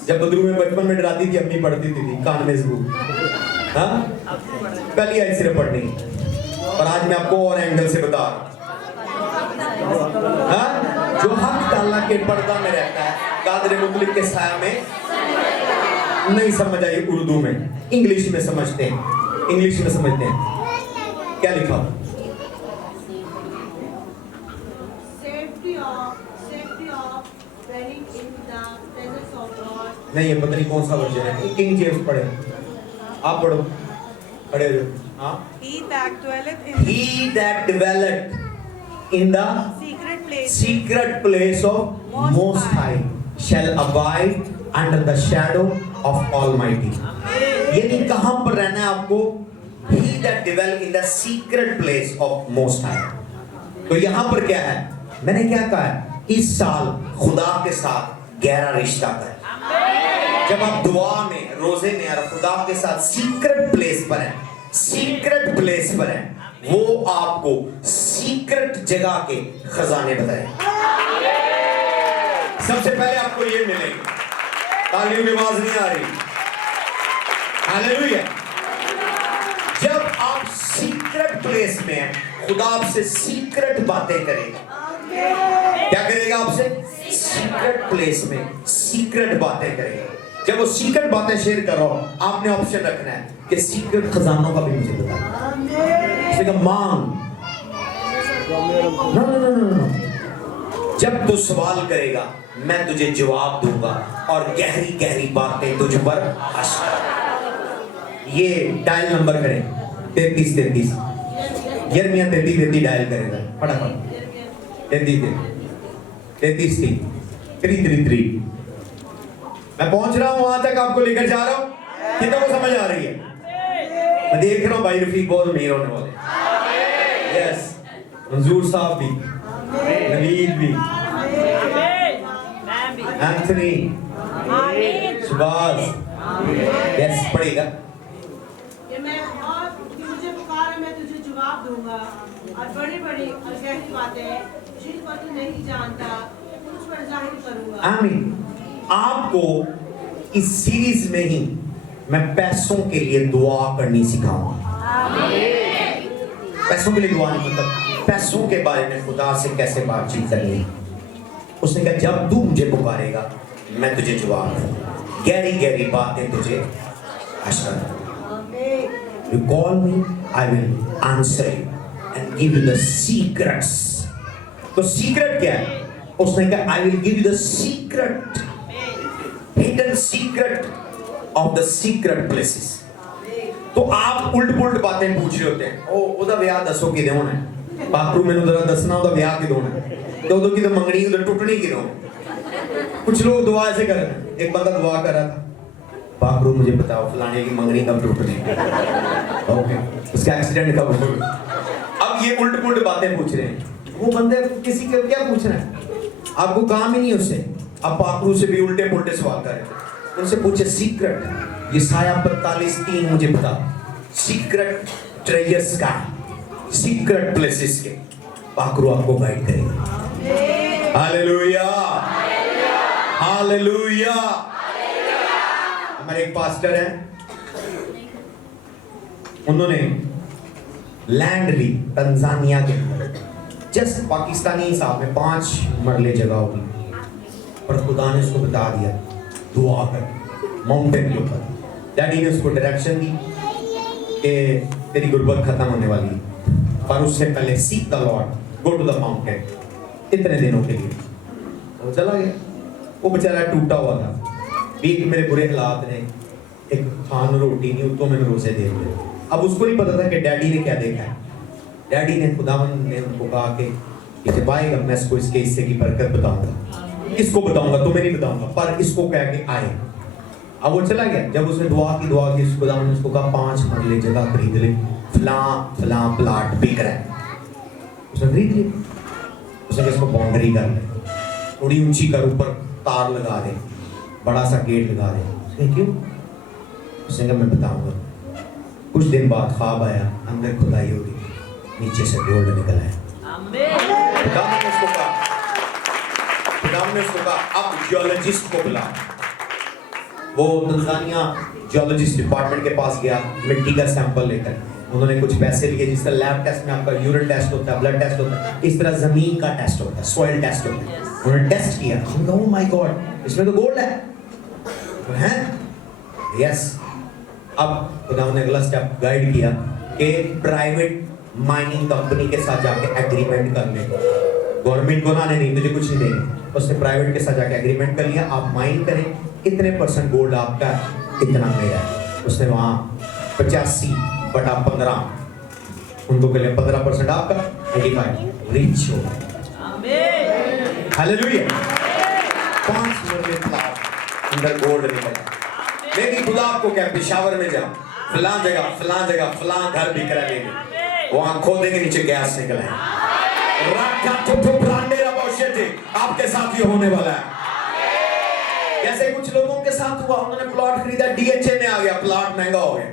जब बदरू में बचपन में डराती थी अम्मी पढ़ती थी कान में ज़बूर, हाँ पहली आई सिर्फ पढ़नी, और आज मैं आपको और एंगल से बता रहा हूं। हाँ? जो हक ताला के पर्दा में रहता है, कादर मुतलिक के साया में नहीं समझ आई उर्दू में, इंग्लिश में समझते हैं, इंग्लिश में समझते हैं। क्या लिखा? Safety of dwelling in the presence of God. नहीं, ये पता नहीं कौन सा वर्जन है, किंग जेम्स पढ़े, आप पढ़ो, पढ़े हो? हाँ? He that dwelleth in He that dwelleth in the secret place of Most High shall abide under the shadow of Almighty. यानी कहां पर रहना है आपको? He that dwell in the secret place of Most High. तो यहां पर क्या है? मैंने क्या कहा है? इस साल खुदा के साथ गहरा रिश्ता कर। जब आप दुआ में, रोजे में और खुदा के साथ सीक्रेट प्लेस पर हैं, सीक्रेट प्लेस पर हैं, वो आपको सीक्रेट जगह के खजाने बताए। सबसे पहले आपको ये मिलेंगे, तालियों की आवाज नहीं आ रही, हालेलुया। जब आप सीक्रेट प्लेस में हैं, खुदा आपसे सीक्रेट बातें करेगा। क्या करेगा आपसे? सीक्रेट प्लेस में सीक्रेट बातें करेगा। जब वो सीक्रेट बातें शेयर करो, आपने ऑप्शन रखना है कि सीक्रेट खजानों का भी मुझे बता। मांग, नो। जब तू सवाल करेगा मैं तुझे जवाब दूंगा और गहरी गहरी बातें तुझ पर ये डायल नंबर करें 3333 यिर्मयाह 3333 डायल करेगा फटाफट 3333 333। मैं पहुंच रहा हूं वहां तक, आपको लेकर जा रहा हूं। कितना को समझ आ रही है? मैं देख रहा हूं भाई रफीक बहुत अमीर होने वाले। यस, मंजूर साहब भी, नवीद भी, एंथनी, सुभाष, यस पढ़ेगा। कि मैं और कि मुझे पुकार है, मैं तुझे जवाब दूंगा और बड़ी बड़ी और गहरी बातें जिनको तू नहीं जानता उस पर जाहिर करूंगा। आमीन। आपको इस सीरीज में ही मैं पैसों के लिए दुआ करनी सिखाऊंगा। पैसों के लिए दुआ नहीं, मतलब पैसों के बारे में खुदा से कैसे बातचीत करनी है। उसने कहा जब तू मुझे पुकारेगा मैं तुझे जवाब दूंगा, गहरी गहरी बातें तुझे अशर दूंगा। You call me, I will answer you and give you the secrets. तो सीक्रेट क्या है? उसने कहा I will give you the secret, hidden secret of the secret places. तो आप उल्ट पुल्ट बातें पूछ रहे होते हैं। ओ उधर ब्याह दसो कि होना है, बाथरूम में उधर दसना उधर ब्याह की होना है, तो उधर की तो मंगनी उधर टूटनी की होना। कुछ लोग दुआ ऐसे कर रहे हैं। एक बंदा दुआ कर रहा था, बाथरूम मुझे बताओ फलाने की मंगनी कब टूटनी, ओके उसका एक्सीडेंट कब होगा। अब ये उल्ट पुल्ट बातें पूछ रहे हैं। वो बंदे किसी के क्या पूछ रहे हैं, आपको काम ही नहीं उससे। आप पाखरू से भी उल्टे पुल्टे सवाल कर रहे थे। उनसे पूछे सीक्रेट, यशायाह 45:3 मुझे बता, सीक्रेट ट्रेजर्स का, सीक्रेट प्लेसेस के पाखरू आपको गाइड करेगा। Hallelujah, hallelujah. हमारे एक पास्टर हैं, उन्होंने लैंड ली तंजानिया के अंदर, जस्ट पाकिस्तानी हिसाब में 5 मरले जगह होगी, पर खुदा ने उसको बता दिया दुआ कर माउंटेन के ऊपर। डैडी ने उसको डायरेक्शन दी, कि तेरी गुर्बत खत्म होने वाली है, पर उससे पहले seek the Lord, go to the mountain, इतने दिनों के लिए। वो चला गया। वो बेचारा टूटा हुआ था, एक मेरे बुरे हालात ने, एक खान रोटी नहीं, उसको मैंने रोजे दे दिए। अब उसको नहीं पता था कि डैडी ने क्या देखा है। डैडी ने, खुदावन ने उनको कहा कि इसे पाएगा, मैं इसको इसके हिस्से की बरकत बताऊंगा, इसको बताऊंगा, तुम्हें नहीं बताऊंगा, पर इसको कह के आए। अब वो चला गया। जब उसने दुआ की, खुदावन ने उसको कहा 5 मरले जगह खरीद ले, फलां प्लाट बिक रहा है। उसने खरीद लिया। उसने इसको बाउंड्री कर ले, थोड़ी ऊंची कर, ऊपर तार लगा दे, बड़ा सा गेट लगा दे। उसने क्यों? उसने कहा मैं बताऊंगा। कुछ दिन बाद ख्वाब आया, अंदर खुदाई होगी, नीचे से गोल्ड निकल आया। खुदावन ने उसको कहा अब जियोलॉजिस्ट को बुला। वो तंजानिया जियोलॉजिस्ट डिपार्टमेंट के पास गया, मिट्टी का सैंपल लेकर। उन्होंने कुछ पैसे लिए, जिस तरह लैब टेस्ट में आपका यूरिन टेस्ट होता है, ब्लड टेस्ट होता है, इस तरह जमीन का टेस्ट होता है, सॉइल टेस्ट होता है। उन्होंने टेस्ट किया, उन्होंने कहा ओह माय गॉड, इसमें तो गोल्ड है। यस। अब खुदावन ने अगला स्टेप गाइड किया कि प्राइवेट माइनिंग कंपनी के साथ जाके एग्रीमेंट कर ले। गवर्नमेंट को ना नहीं, तुझे कुछ नहीं देंगे। उसने प्राइवेट के साथ जाके एग्रीमेंट कर लिया, आप माइन करें, इतने % गोल्ड आपका, इतना मेरा है। उसने वहाँ 85/15 उनको के लिए 15% आपका, 85 रिच हो। हालेलुया। 5 मरले प्लॉट अंदर गोल्ड निकला। लेकिन खुदा आपको क्या, पेशावर में जाओ, फलां जगह फलां घर बिक रहा है, वहां खोदेंगे, नीचे गैस निकला है। आपके साथ ये होने वाला है। जैसे कुछ लोगों के साथ हुआ, उन्होंने प्लॉट खरीदा, DHA में आ गया, प्लॉट महंगा हो गया।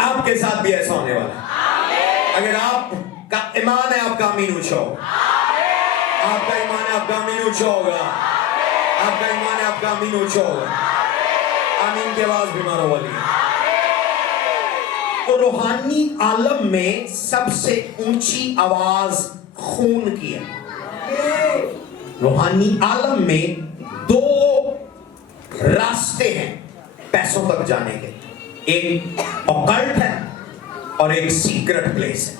आपके साथ भी ऐसा होने वाला है। अगर आपका ईमान है, आपका आमीन ऊंचा होगा। आपका ईमान है, आपका आमीन ऊंचा होगा। आपका ईमान है, आपका आमीन ऊंचा होगा। आमीन की आवाज भी मारो वाली है। तो रूहानी आलम में सबसे ऊंची आवाज खून की है। रूहानी आलम में 2 रास्ते हैं पैसों तक जाने के, एक ऑकल्ट है और एक सीक्रेट प्लेस है।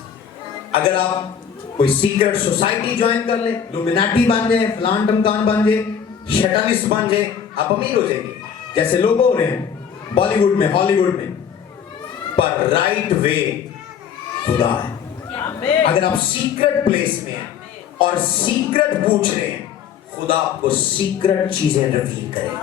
अगर आप कोई सीक्रेट सोसाइटी ज्वाइन कर ले, लुमिनाटी बन जाए, फलान टमकान बन जाए, शैतानिस्ट बन जाए, आप अमीर हो जाएंगे, जैसे लोग हो रहे हैं बॉलीवुड में, हॉलीवुड में। पर राइट वे खुदा है। अगर आप सीक्रेट प्लेस में हैं और सीक्रेट पूछ रहे हैं, खुदा आपको सीक्रेट चीजें रिवील करेगा।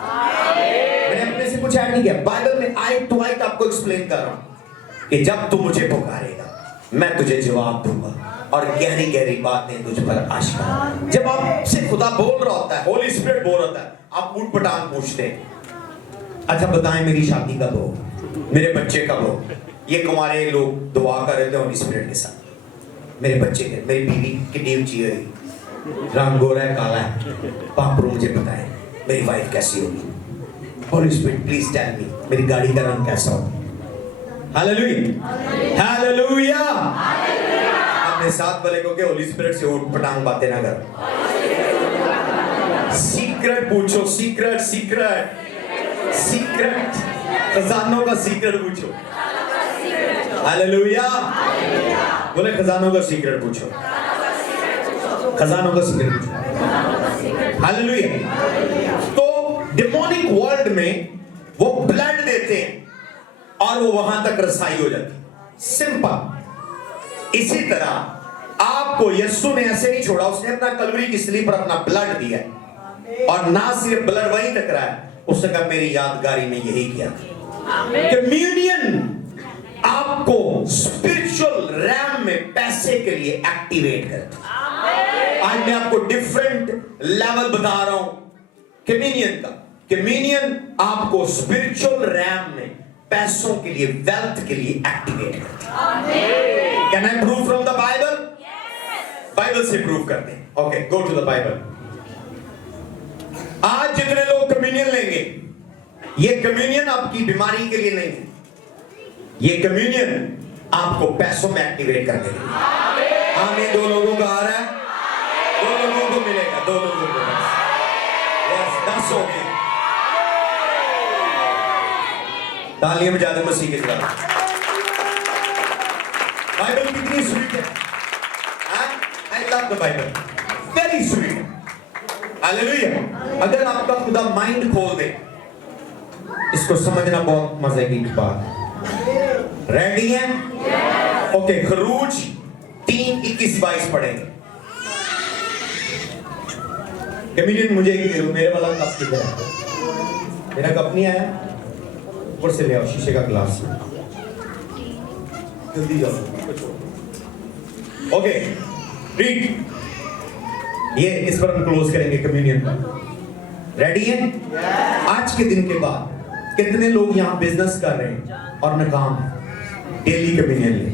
मैंने अपने से कुछ ऐड नहीं किया, बाइबल में आयत टू आयत आपको एक्सप्लेन कर रहा हूं कि जब तू मुझे पुकारेगा, मैं तुझे जवाब दूंगा और गहरी गहरी बातें तुझ पर आश्कार। जब आपसे खुदा बोल रहा होता है, होली स्पिरिट बोल रहा होता है, आप ऊट पटांग पूछते हैं, अच्छा बताएं मेरी शादी कब हो, मेरे बच्चे कब हो। ये कुमारे लोग दुआ कर रहे थे होली स्पिरिट के साथ, मेरे बच्चे के, मेरी बीवी की टीम चाहिए, रंग गोरा है काला है, पापरू मुझे बताएं मेरी वाइफ कैसी होगी। Holy Spirit please tell me मेरी गाड़ी का रंग कैसा होगा। Hallelujah hallelujah. अपने साथ वाले को के होली स्पिरिट से ऊट पटांग बातें ना करो, सीक्रेट पूछो, सीक्रेट सीक्रेट सीक्रेट, खजानों का सीक्रेट पूछो। हालेलुया। बोले खजानों का सीक्रेट पूछो, खजानों का सीक्रेट पूछो। हालेलुया। तो डेमोनिक वर्ल्ड में वो ब्लड देते हैं और वो वहां तक रसाई हो जाती है, सिंपल। इसी तरह आपको यीशु ने ऐसे नहीं छोड़ा, उसने अपना कलवरी की सलीब पर अपना ब्लड दिया है, और ना सिर्फ ब्लड वहीं तक रहा है, उसने कहा मेरी यादगारी में यही किया। कम्युनियन आपको स्पिरिचुअल रैम में पैसे के लिए एक्टिवेट करता है। आज मैं आपको डिफरेंट लेवल बता रहा हूं कम्युनियन का। कम्युनियन आपको स्पिरिचुअल रैम में पैसों के लिए, वेल्थ के लिए एक्टिवेट करता है। Can I prove from the Bible? Bible से प्रूव करते हैं। Okay, go to the Bible. आज जितने लोग कम्युनियन लेंगे, ये कम्युनियन आपकी बीमारी के लिए नहीं है, ये कम्युनियन आपको पैसों में एक्टिवेट कर देगा। आमीन। 2 लोगों का आ रहा है, 2 लोगों को मिलेगा, 2 लोगों को बस 10 हो गए। तालियां बजा दे मसीह के खिलाफ। बाइबल कितनी स्वीट है, I love the Bible, very sweet. Hallelujah. अगर आपका खुदा माइंड खोल दे, इसको समझना बहुत मजे की बात। रेडी हैं? ओके, खरूज 3:21-22 पढ़ेंगे। कम्युनियन मुझे एक दे दो, मेरे वाला कप किधर है? मेरा कप नहीं आया, ऊपर से ले आओ शीशे का ग्लास, जल्दी जाओ। Okay, read. ये इस पर हम क्लोज करेंगे कम्युनियन पर। रेडी हैं? आज के दिन के बाद कितने लोग यहाँ बिजनेस कर रहे हैं और नाकाम हैं? डेली कम्युनियन ले।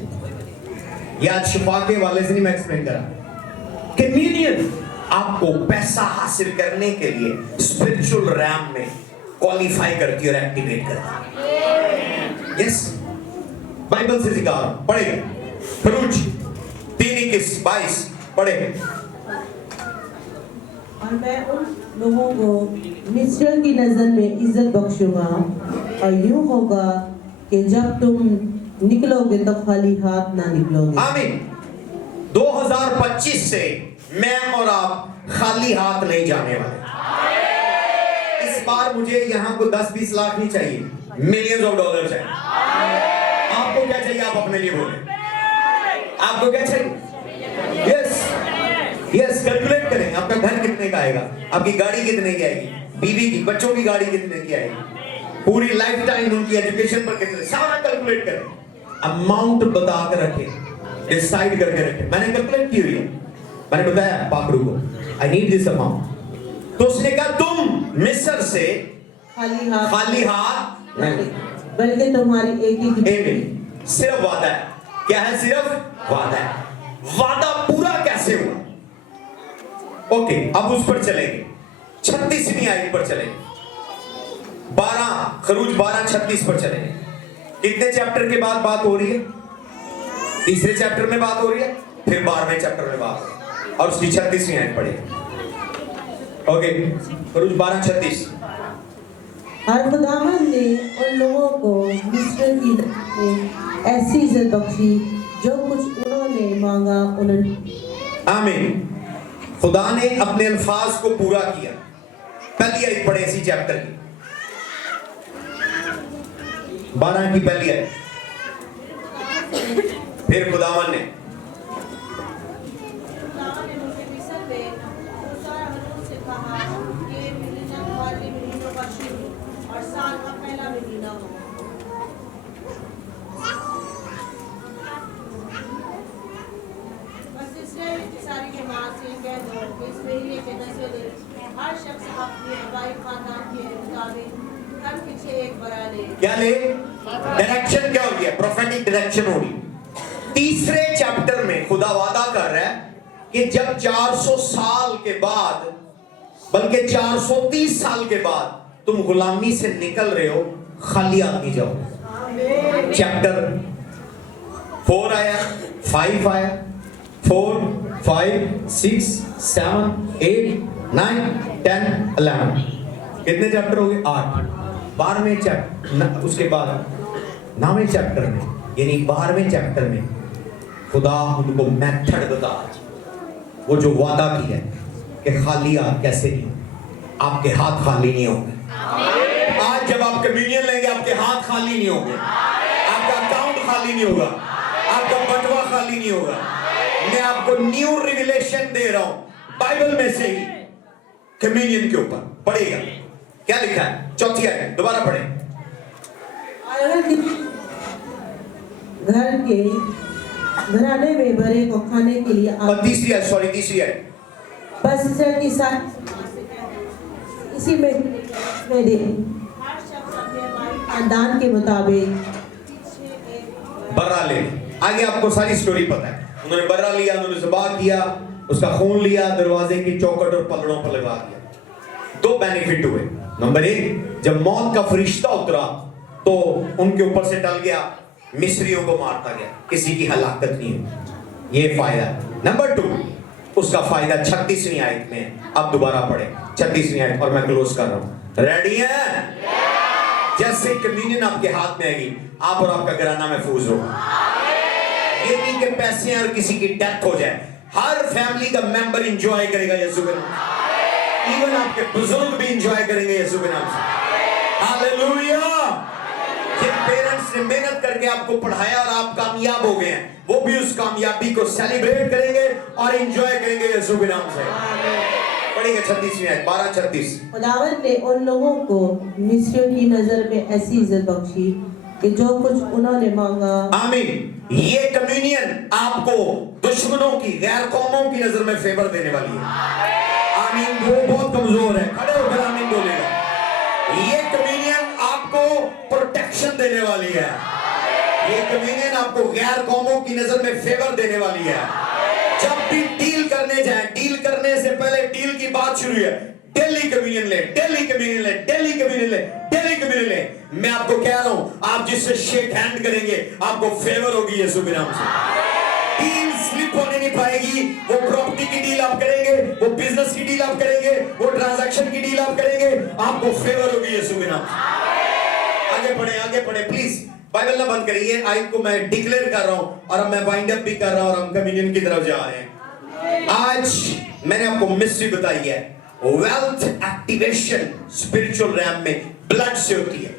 ये आज शिफा के वाले से नहीं मैं एक्सप्लेन करा। कम्युनियन आपको पैसा हासिल करने के लिए स्पिरिचुअल रैम में क्वालिफाई करती है और एक्टिवेट करती है। यस, बाइबल से सिखा रहा हूं, पढ़ेगा। खरूज 3:21-22 पढ़े। और मैं उन लोगों को मिस्र की नजर में इज्जत बख्शूंगा, और यूं होगा कि जब तुम निकलोगे तो खाली हाथ ना निकलोगे। आमीन। 2025 से मैं और आप खाली हाथ नहीं जाने वाले। इस बार मुझे यहाँ को 10-20 लाख नहीं चाहिए, मिलियंस ऑफ डॉलर चाहिए। आपको क्या चाहिए? आप अपने लिए बोले, आपको क्या चाहिए? यस यस, कैलकुलेट करें आपका घर कितने का आएगा, आपकी गाड़ी कितने की आएगी, बीवी की, बच्चों की गाड़ी कितने की आएगी, पूरी लाइफ टाइम उनकी एजुकेशन पर कितने, सारा कैलकुलेट करें, अमाउंट बता कर रखें, डिसाइड करके रखें। मैंने कैलकुलेट की हुई है, मैंने बताया पाखरू को, आई नीड दिस अमाउंट। तो उसने कहा तुम मिस्र से खाली हाथ नहीं, बल्कि तुम्हारी एक ही सिर्फ वादा है। क्या है? सिर्फ वादा है। वादा पूरा कैसे हुआ? ओके, अब उस पर चलेंगे, 36वीं आयत पर चलेंगे। 12 खरूज 12:36 पर चलेंगे। कितने चैप्टर के बाद बात हो रही है? तीसरे चैप्टर में बात हो रही है, फिर 12वें चैप्टर में बात हो रही है, और उसकी 36वीं आयत पढ़ेगी। ओके, खरूज 12:36। और खुदावंद ने उन लोगों को मिस्र की ऐसी इज्जत बख्शी जो कुछ उन्होंने मांगा उन्होंने। आमीन। खुदा ने अपने अल्फाज को पूरा किया। पहली आयत पढ़े इसी चैप्टर की, 12 की पहली आयत। फिर खुदावन ने मुझे मिस्र में मूसा और हारून से कहा, ये महीना तुम्हारे महीनों का शुरू और साल का पहला महीना हो। बस इसलिए सारी जमात से कह दो कि इस महीने के 10वें दिन हर शख्स अपने आबाई खानदान के मुताबिक कल पीछे एक बरा ले। क्या ले? डायरेक्शन क्या हो गया? प्रोफेटिक डायरेक्शन हो रही। तीसरे चैप्टर में खुदा वादा कर रहा है कि जब 400 साल के बाद, बल्कि 430 साल के बाद तुम गुलामी से निकल रहे हो, खाली हाथ नहीं जाओ। चैप्टर 4 आया, 5 आया, 4, 5, 6, 7, 8, 9, 10, 11। कितने चैप्टर हो गए? 8। 12वें चैप्टर, उसके बाद 9वें चैप्टर में, यानी 12वें चैप्टर में खुदा उनको मेथड बता, वो जो वादा किया कि खाली हाथ कैसे नहीं, आपके हाथ खाली नहीं होंगे। आज जब आप कम्युनियन लेंगे, आपके हाथ खाली नहीं होंगे, आपका अकाउंट खाली नहीं होगा, आपका बटवा खाली नहीं होगा। मैं आपको न्यू रिविलेशन दे रहा हूं बाइबल में से ही, कम्युनियन के ऊपर पढ़ेगा। क्या लिखा है? 4थी आयत, दोबारा पढ़े। घर के घराने में बड़े को खाने के लिए और तीसरी आयत, बस के साथ इसी में दे हर शख्स अपने आबाई खानदान के मुताबिक पीछे एक बर्रा ले। आगे आपको सारी स्टोरी पता है। उन्होंने बर्रा लिया, उन्होंने ज़िबा किया, उसका खून लिया, दरवाजे की चौखट और पलड़ों पर लगा दिया। 2 बेनिफिट हुए। नंबर 1, जब मौत का फरिश्ता उतरा तो उनके ऊपर से टल गया, मिस्रियों को मारता गया, किसी की हलाकत नहीं हुई। ये फायदा। नंबर 2, उसका फायदा 36वीं आयत में है। अब दोबारा पढ़े 36वीं आयत, और मैं क्लोज कर रहा हूं। रेडी हैं? जैसे कम्युनियन आपके हाथ में आएगी, आप और आपका घराना महफूज होगा। ये नहीं किसी के पैसे और किसी की डेथ हो जाए, हर फैमिली का मेंबर एंजॉय करेगा यीशु के नाम से। इवन आपके बुजुर्ग भी एंजॉय करेंगे यीशु के नाम से। हालेलुया। जिन पेरेंट्स ने मेहनत करके आपको पढ़ाया और आप कामयाब हो गए हैं, वो भी उस कामयाबी को सेलिब्रेट करेंगे और एंजॉय करेंगे यीशु के नाम से। पढ़िए 36वीं आयत 12:36। खुदावंद ने उन लोगों को मिस्रियों की नजर में ऐसी इज्जत बख्शी कि जो कुछ उन्होंने मांगा। आमीन। ये कम्युनियन आपको दुश्मनों की, गैर कौमों की नजर में फेवर देने वाली है। आमीन। वो बहुत कमजोर है, खड़े होकर आमीन बोलेगा। ये कम्युनियन आपको प्रोटेक्शन देने वाली है। ये कम्युनियन आपको गैर कौमों की नजर में फेवर देने वाली है। जब भी डील करने जाए, डील करने से पहले डील की बात शुरू है, डेली कम्युनियन ले, डेली कम्युनियन ले, डेली कम्युनियन ले, डेली कम्युनियन ले। मैं आपको कह रहा हूं, आप जिससे शेक हैंड करेंगे आपको फेवर होगी यीशु के नाम से। डील स्लिप होने नहीं पाएगी। वो प्रॉपर्टी की डील आप करेंगे, वो बिजनेस की डील आप करेंगे, वो ट्रांजैक्शन की डील आप करेंगे, आपको फेवर होगी यीशु के नाम से। आगे बढ़े प्लीज। बाइबल ना बंद करिए। आयत को मैं डिक्लेयर कर रहा हूं और अब मैं वाइंड अप भी कर रहा हूं और हम कम्युनियन की तरफ जा रहे हैं। आज मैंने आपको मिस्ट्री बताई है। वेल्थ एक्टिवेशन स्पिरिचुअल रैम में ब्लड से होती है।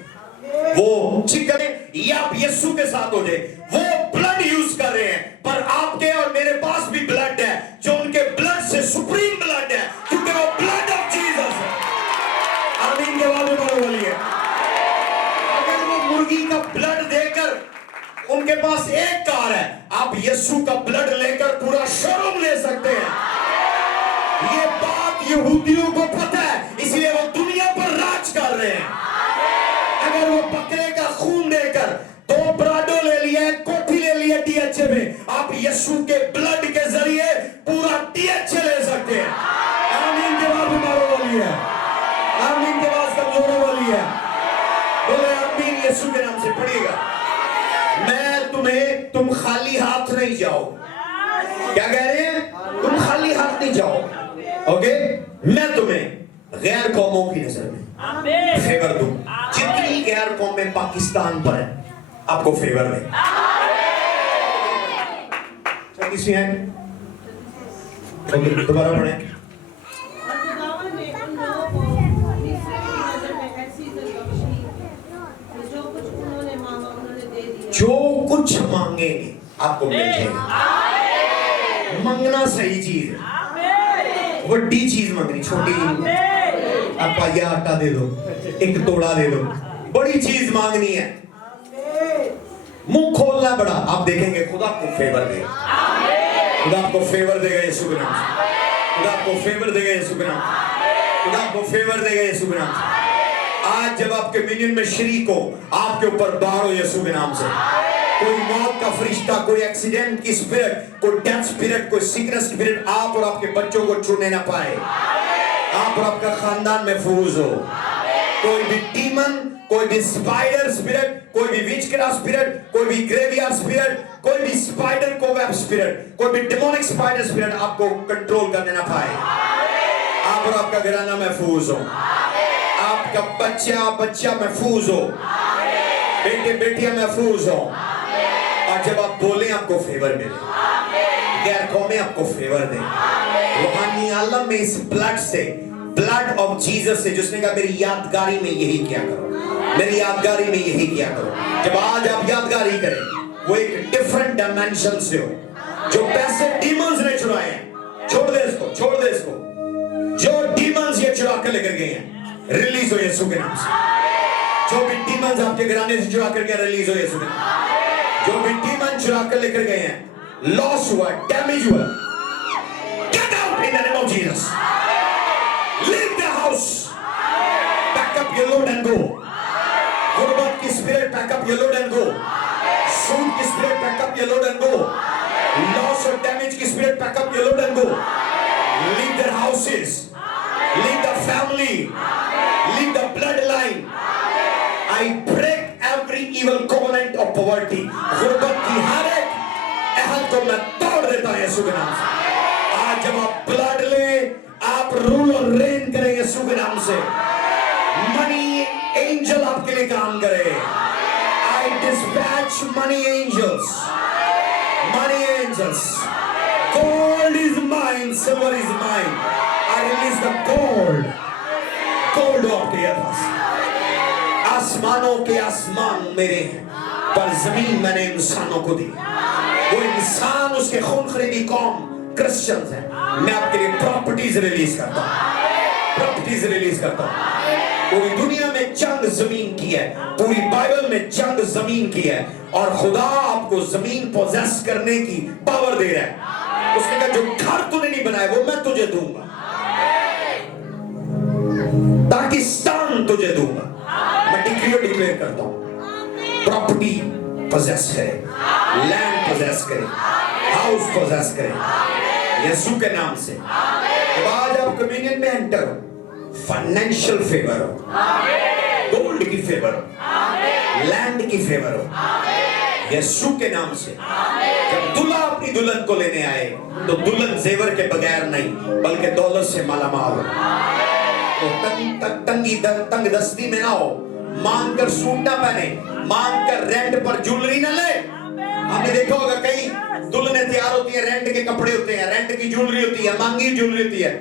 वो चिकन या आप यीशु के साथ हो जाए, वो ब्लड यूज कर रहे हैं, पर आपके और मेरे पास भी ब्लड है जो उनके ब्लड से सुप्रीम ब्लड है, क्योंकि वो ब्लड ऑफ जीसस है। आमीन के वाले वाली है। अगर वो मुर्गी का ब्लड देकर उनके पास एक कार है, आप यीशु का ब्लड लेकर पूरा शोरूम ले सकते हैं। ये बात यहूदियों को पता है, इसलिए वो दुनिया पर राज कर रहे हैं। अगर वो बकरे का खून देकर 2 प्राडो ले लिया, कोठी ले लिया डीएचए में, आप यीशु के ब्लड के जरिए पूरा डीएचए ले सकते हैं। आमीन के बाद बीमारों वाली है, आमीन के बाद कमजोरों वाली है। बोले आमीन यीशु के नाम से। पढ़िएगा, तुम खाली हाथ नहीं जाओ। क्या कह रहे हैं? तुम खाली हाथ नहीं जाओ। ओके, मैं तुम्हें गैर कौमों की नजर में फेवर दूं। जितनी गैर कौमें पाकिस्तान पर है, आपको फेवर दे। किसी है? ओके, दोबारा पढ़े। और खुदावंद ने उन लोगों को मिस्र की नजर में ऐसी इज्जत बख्शी कि जो कुछ उन्होंने मांगा उन्होंने दे दिया। जो कुछ मांगेंगे आपको मिल जाएगा। मांगना सही चीज है, बड़ी चीज मांगनी, छोटी आप पाया आटा दे दो, एक तोड़ा दे दो, बड़ी चीज मांगनी है। मुंह खोलना बड़ा, आप देखेंगे खुदा आपको फेवर देगा। खुदा आपको फेवर देगा यीशु के नाम से। खुदा आपको फेवर देगा यीशु के नाम से। खुदा आपको फेवर देगा यीशु के नाम से। आज जब आप कम्युनियन में शरीक हो, आपके ऊपर बाढ़ हो यीशु के नाम से। कोई मौत का फरिश्ता, कोई एक्सीडेंट की स्पिरिट, कोई डेथ स्पिरिट, कोई सिकनेस स्पिरिट आप और आपके बच्चों को छूने ना पाए। आप और आपका खानदान महफूज हो। कोई भी डीमन, कोई भी स्पाइडर स्पिरिट, कोई भी विचक्राफ्ट स्पिरिट, कोई भी ग्रेवयार्ड स्पिरिट, कोई भी स्पाइडर को वेब स्पिरिट, कोई भी डेमोनिक स्पाइडर स्पिरिट आपको कंट्रोल करने ना पाए। आप और आपका घराना महफूज हो। आपका बच्चा महफूज हो। बेटे बेटियां महफूज हो। और जब आप बोलें आपको फेवर मिले, गैर कौमें आपको फेवर दे। रूहानी आलम में इस ब्लड से, ब्लड ऑफ जीसस से, जिसने कहा मेरी यादगारी में यही किया करो, मेरी यादगारी में यही किया करो। जब आज आप यादगारी करें, वो एक डिफरेंट डायमेंशन से हो। जो पैसे डीमंस ने चुराए हैं, छोड़ दे इसको, छोड़ दे इसको। जो डीमंस ये चुरा कर लेकर गए हैं, रिलीज हो यीशु के नाम से। जो भी डीमंस आपके घराने से चुरा कर गए, रिलीज हो यीशु के नाम से। जो भी डीमन चुरा कर लेकर गए हैं, लॉस हुआ, डैमेज हुआ, get out in the name of Jesus. Leave the house, pack up your load and go. गुर्बत की spirit, pack up your load and go. सूद की spirit, pack up your load and go. Loss और damage की spirit, pack up your load and go. Leave their houses, leave the family, leave the blood line. I break every evil covenant of poverty. गुर्बत की हर एक अहद को मैं तोड़ देता हूं यीशु के नाम से। आज जब आप ब्लड ले, आप रूल और रेन करें यीशु के नाम से। मनी एंजल आपके लिए काम करे। I dispatch money angels. Money angels. Gold is mine, silver is mine. I release the gold. Gold आपके पास. आसमानों के आसमान मेरे हैं, पर जमीन मैंने इंसानों को दी. वो इंसान उसके खून खरीदी कौम क्रिश्चियंस हैं. मैं आपके लिए प्रॉपर्टीज रिलीज करता हूँ. प्रॉपर्टीज रिलीज करता हूँ. पूरी दुनिया में जंग जमीन की है, पूरी बाइबल में जंग जमीन की है, और खुदा आपको जमीन पोजेस करने की पावर दे रहा है. उसने कहा जो घर तूने नहीं बनाया वो मैं तुझे दूंगा, पाकिस्तान तुझे दूंगा. मैं डिक्लेयर करता हूं, प्रॉपर्टी पोजेस करे, लैंड पोजेस करे, हाउस पोजेस करे यीशु के नाम से. तो आज आप कम्युनियन में एंटर हो, फाइनेंशियल फेवर हो, गोल्ड की फेवर हो, लैंड की फेवर हो, यीशु के नाम से. जब दूल्हा अपनी दुल्हन को लेने आए तो दुल्हन जेवर के बगैर नहीं बल्कि दौलत से मालामाल हो. तो तंग दस्ती में ना हो, मांग कर सूट ना पहने, मांग कर रेंट पर ज्वेलरी ना ले. आपने देखा होगा कई दुल्हनें तैयार होती है, रेंट के कपड़े होते हैं, रेंट की ज्वेलरी होती है, महंगी ज्वेलरी होती है,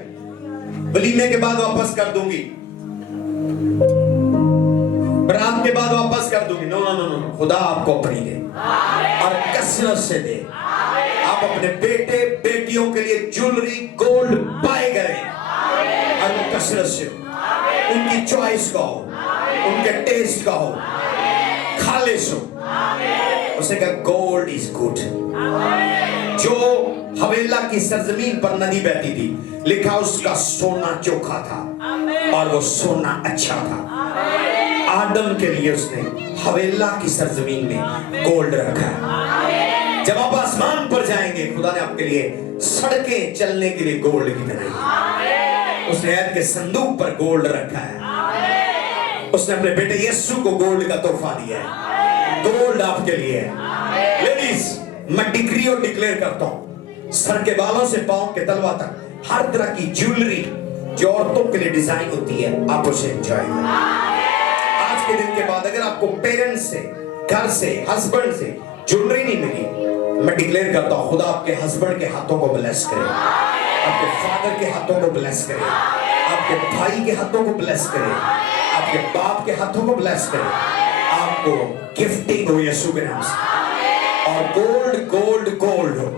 वलीमे के बाद वापस कर दूंगी, बरात के बाद वापस कर दूंगी. नो नो नो नो, खुदा आपको अपनी दे और कसरत से दे. आप अपने बेटे बेटियों के लिए ज्वेलरी गोल्ड बाय करें और वो कसरत से हो, उनकी चॉइस का हो, उनके टेस्ट का हो, खालिश हो. उसने कहा गोल्ड इज गुड. जो हवेला की सरजमीन पर नदी बहती थी, लिखा उसका सोना चोखा था और वो सोना अच्छा था. आदम के लिए उसने हवेला की सरजमीन में गोल्ड रखा है. जब आप आसमान पर जाएंगे, खुदा ने आपके लिए सड़कें चलने के लिए गोल्ड की बनाई. उसने ऐद के संदूक पर गोल्ड रखा है. उसने अपने बेटे यीशु को गोल्ड का तोहफा दिया है. गोल्ड आपके लिए है. लेडीज, मैं डिक्री और डिक्लेयर करता हूं, सर के बालों से पांव के तलवा तक हर तरह की ज्वेलरी जो औरतों के लिए डिजाइन होती है, आप उसे एंजॉय करें. आज के दिन के बाद अगर आपको पेरेंट्स से, घर से, हस्बैंड से ज्वेलरी नहीं मिली, मैं डिक्लेयर करता हूं खुदा आपके हस्बैंड के हाथों को ब्लेस करे, आपके फादर के हाथों को ब्लेस करे, आपके भाई के हाथों को ब्लेस करे, आपके बाप के हाथों को ब्लेस करे. आपको गिफ्टिंग हो यीशु के नाम से. और गोल्ड गोल्ड गोल्ड हो.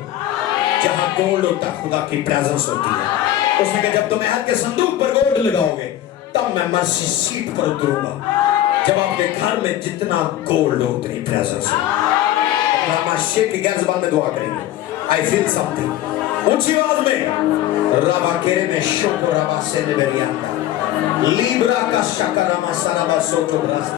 जहां गोल्ड होता खुदा की प्रेजेंस होती है. उसने कहा जब तुम ऐद के संदूक पर गोल्ड लगाओगे तब मैं मर्सी सीट पर उतरूंगा. जब आपके घर में जितना गोल्ड हो उतनी प्रेजेंस हो. हम शेख की गैर ज़बान में दुआ करेंगे. I feel something. ऊंची आवाज में रबा केरे में शोको रबा से ने बेरियांदा लीब्रा का शकरामा सराबा सोचो ब्रास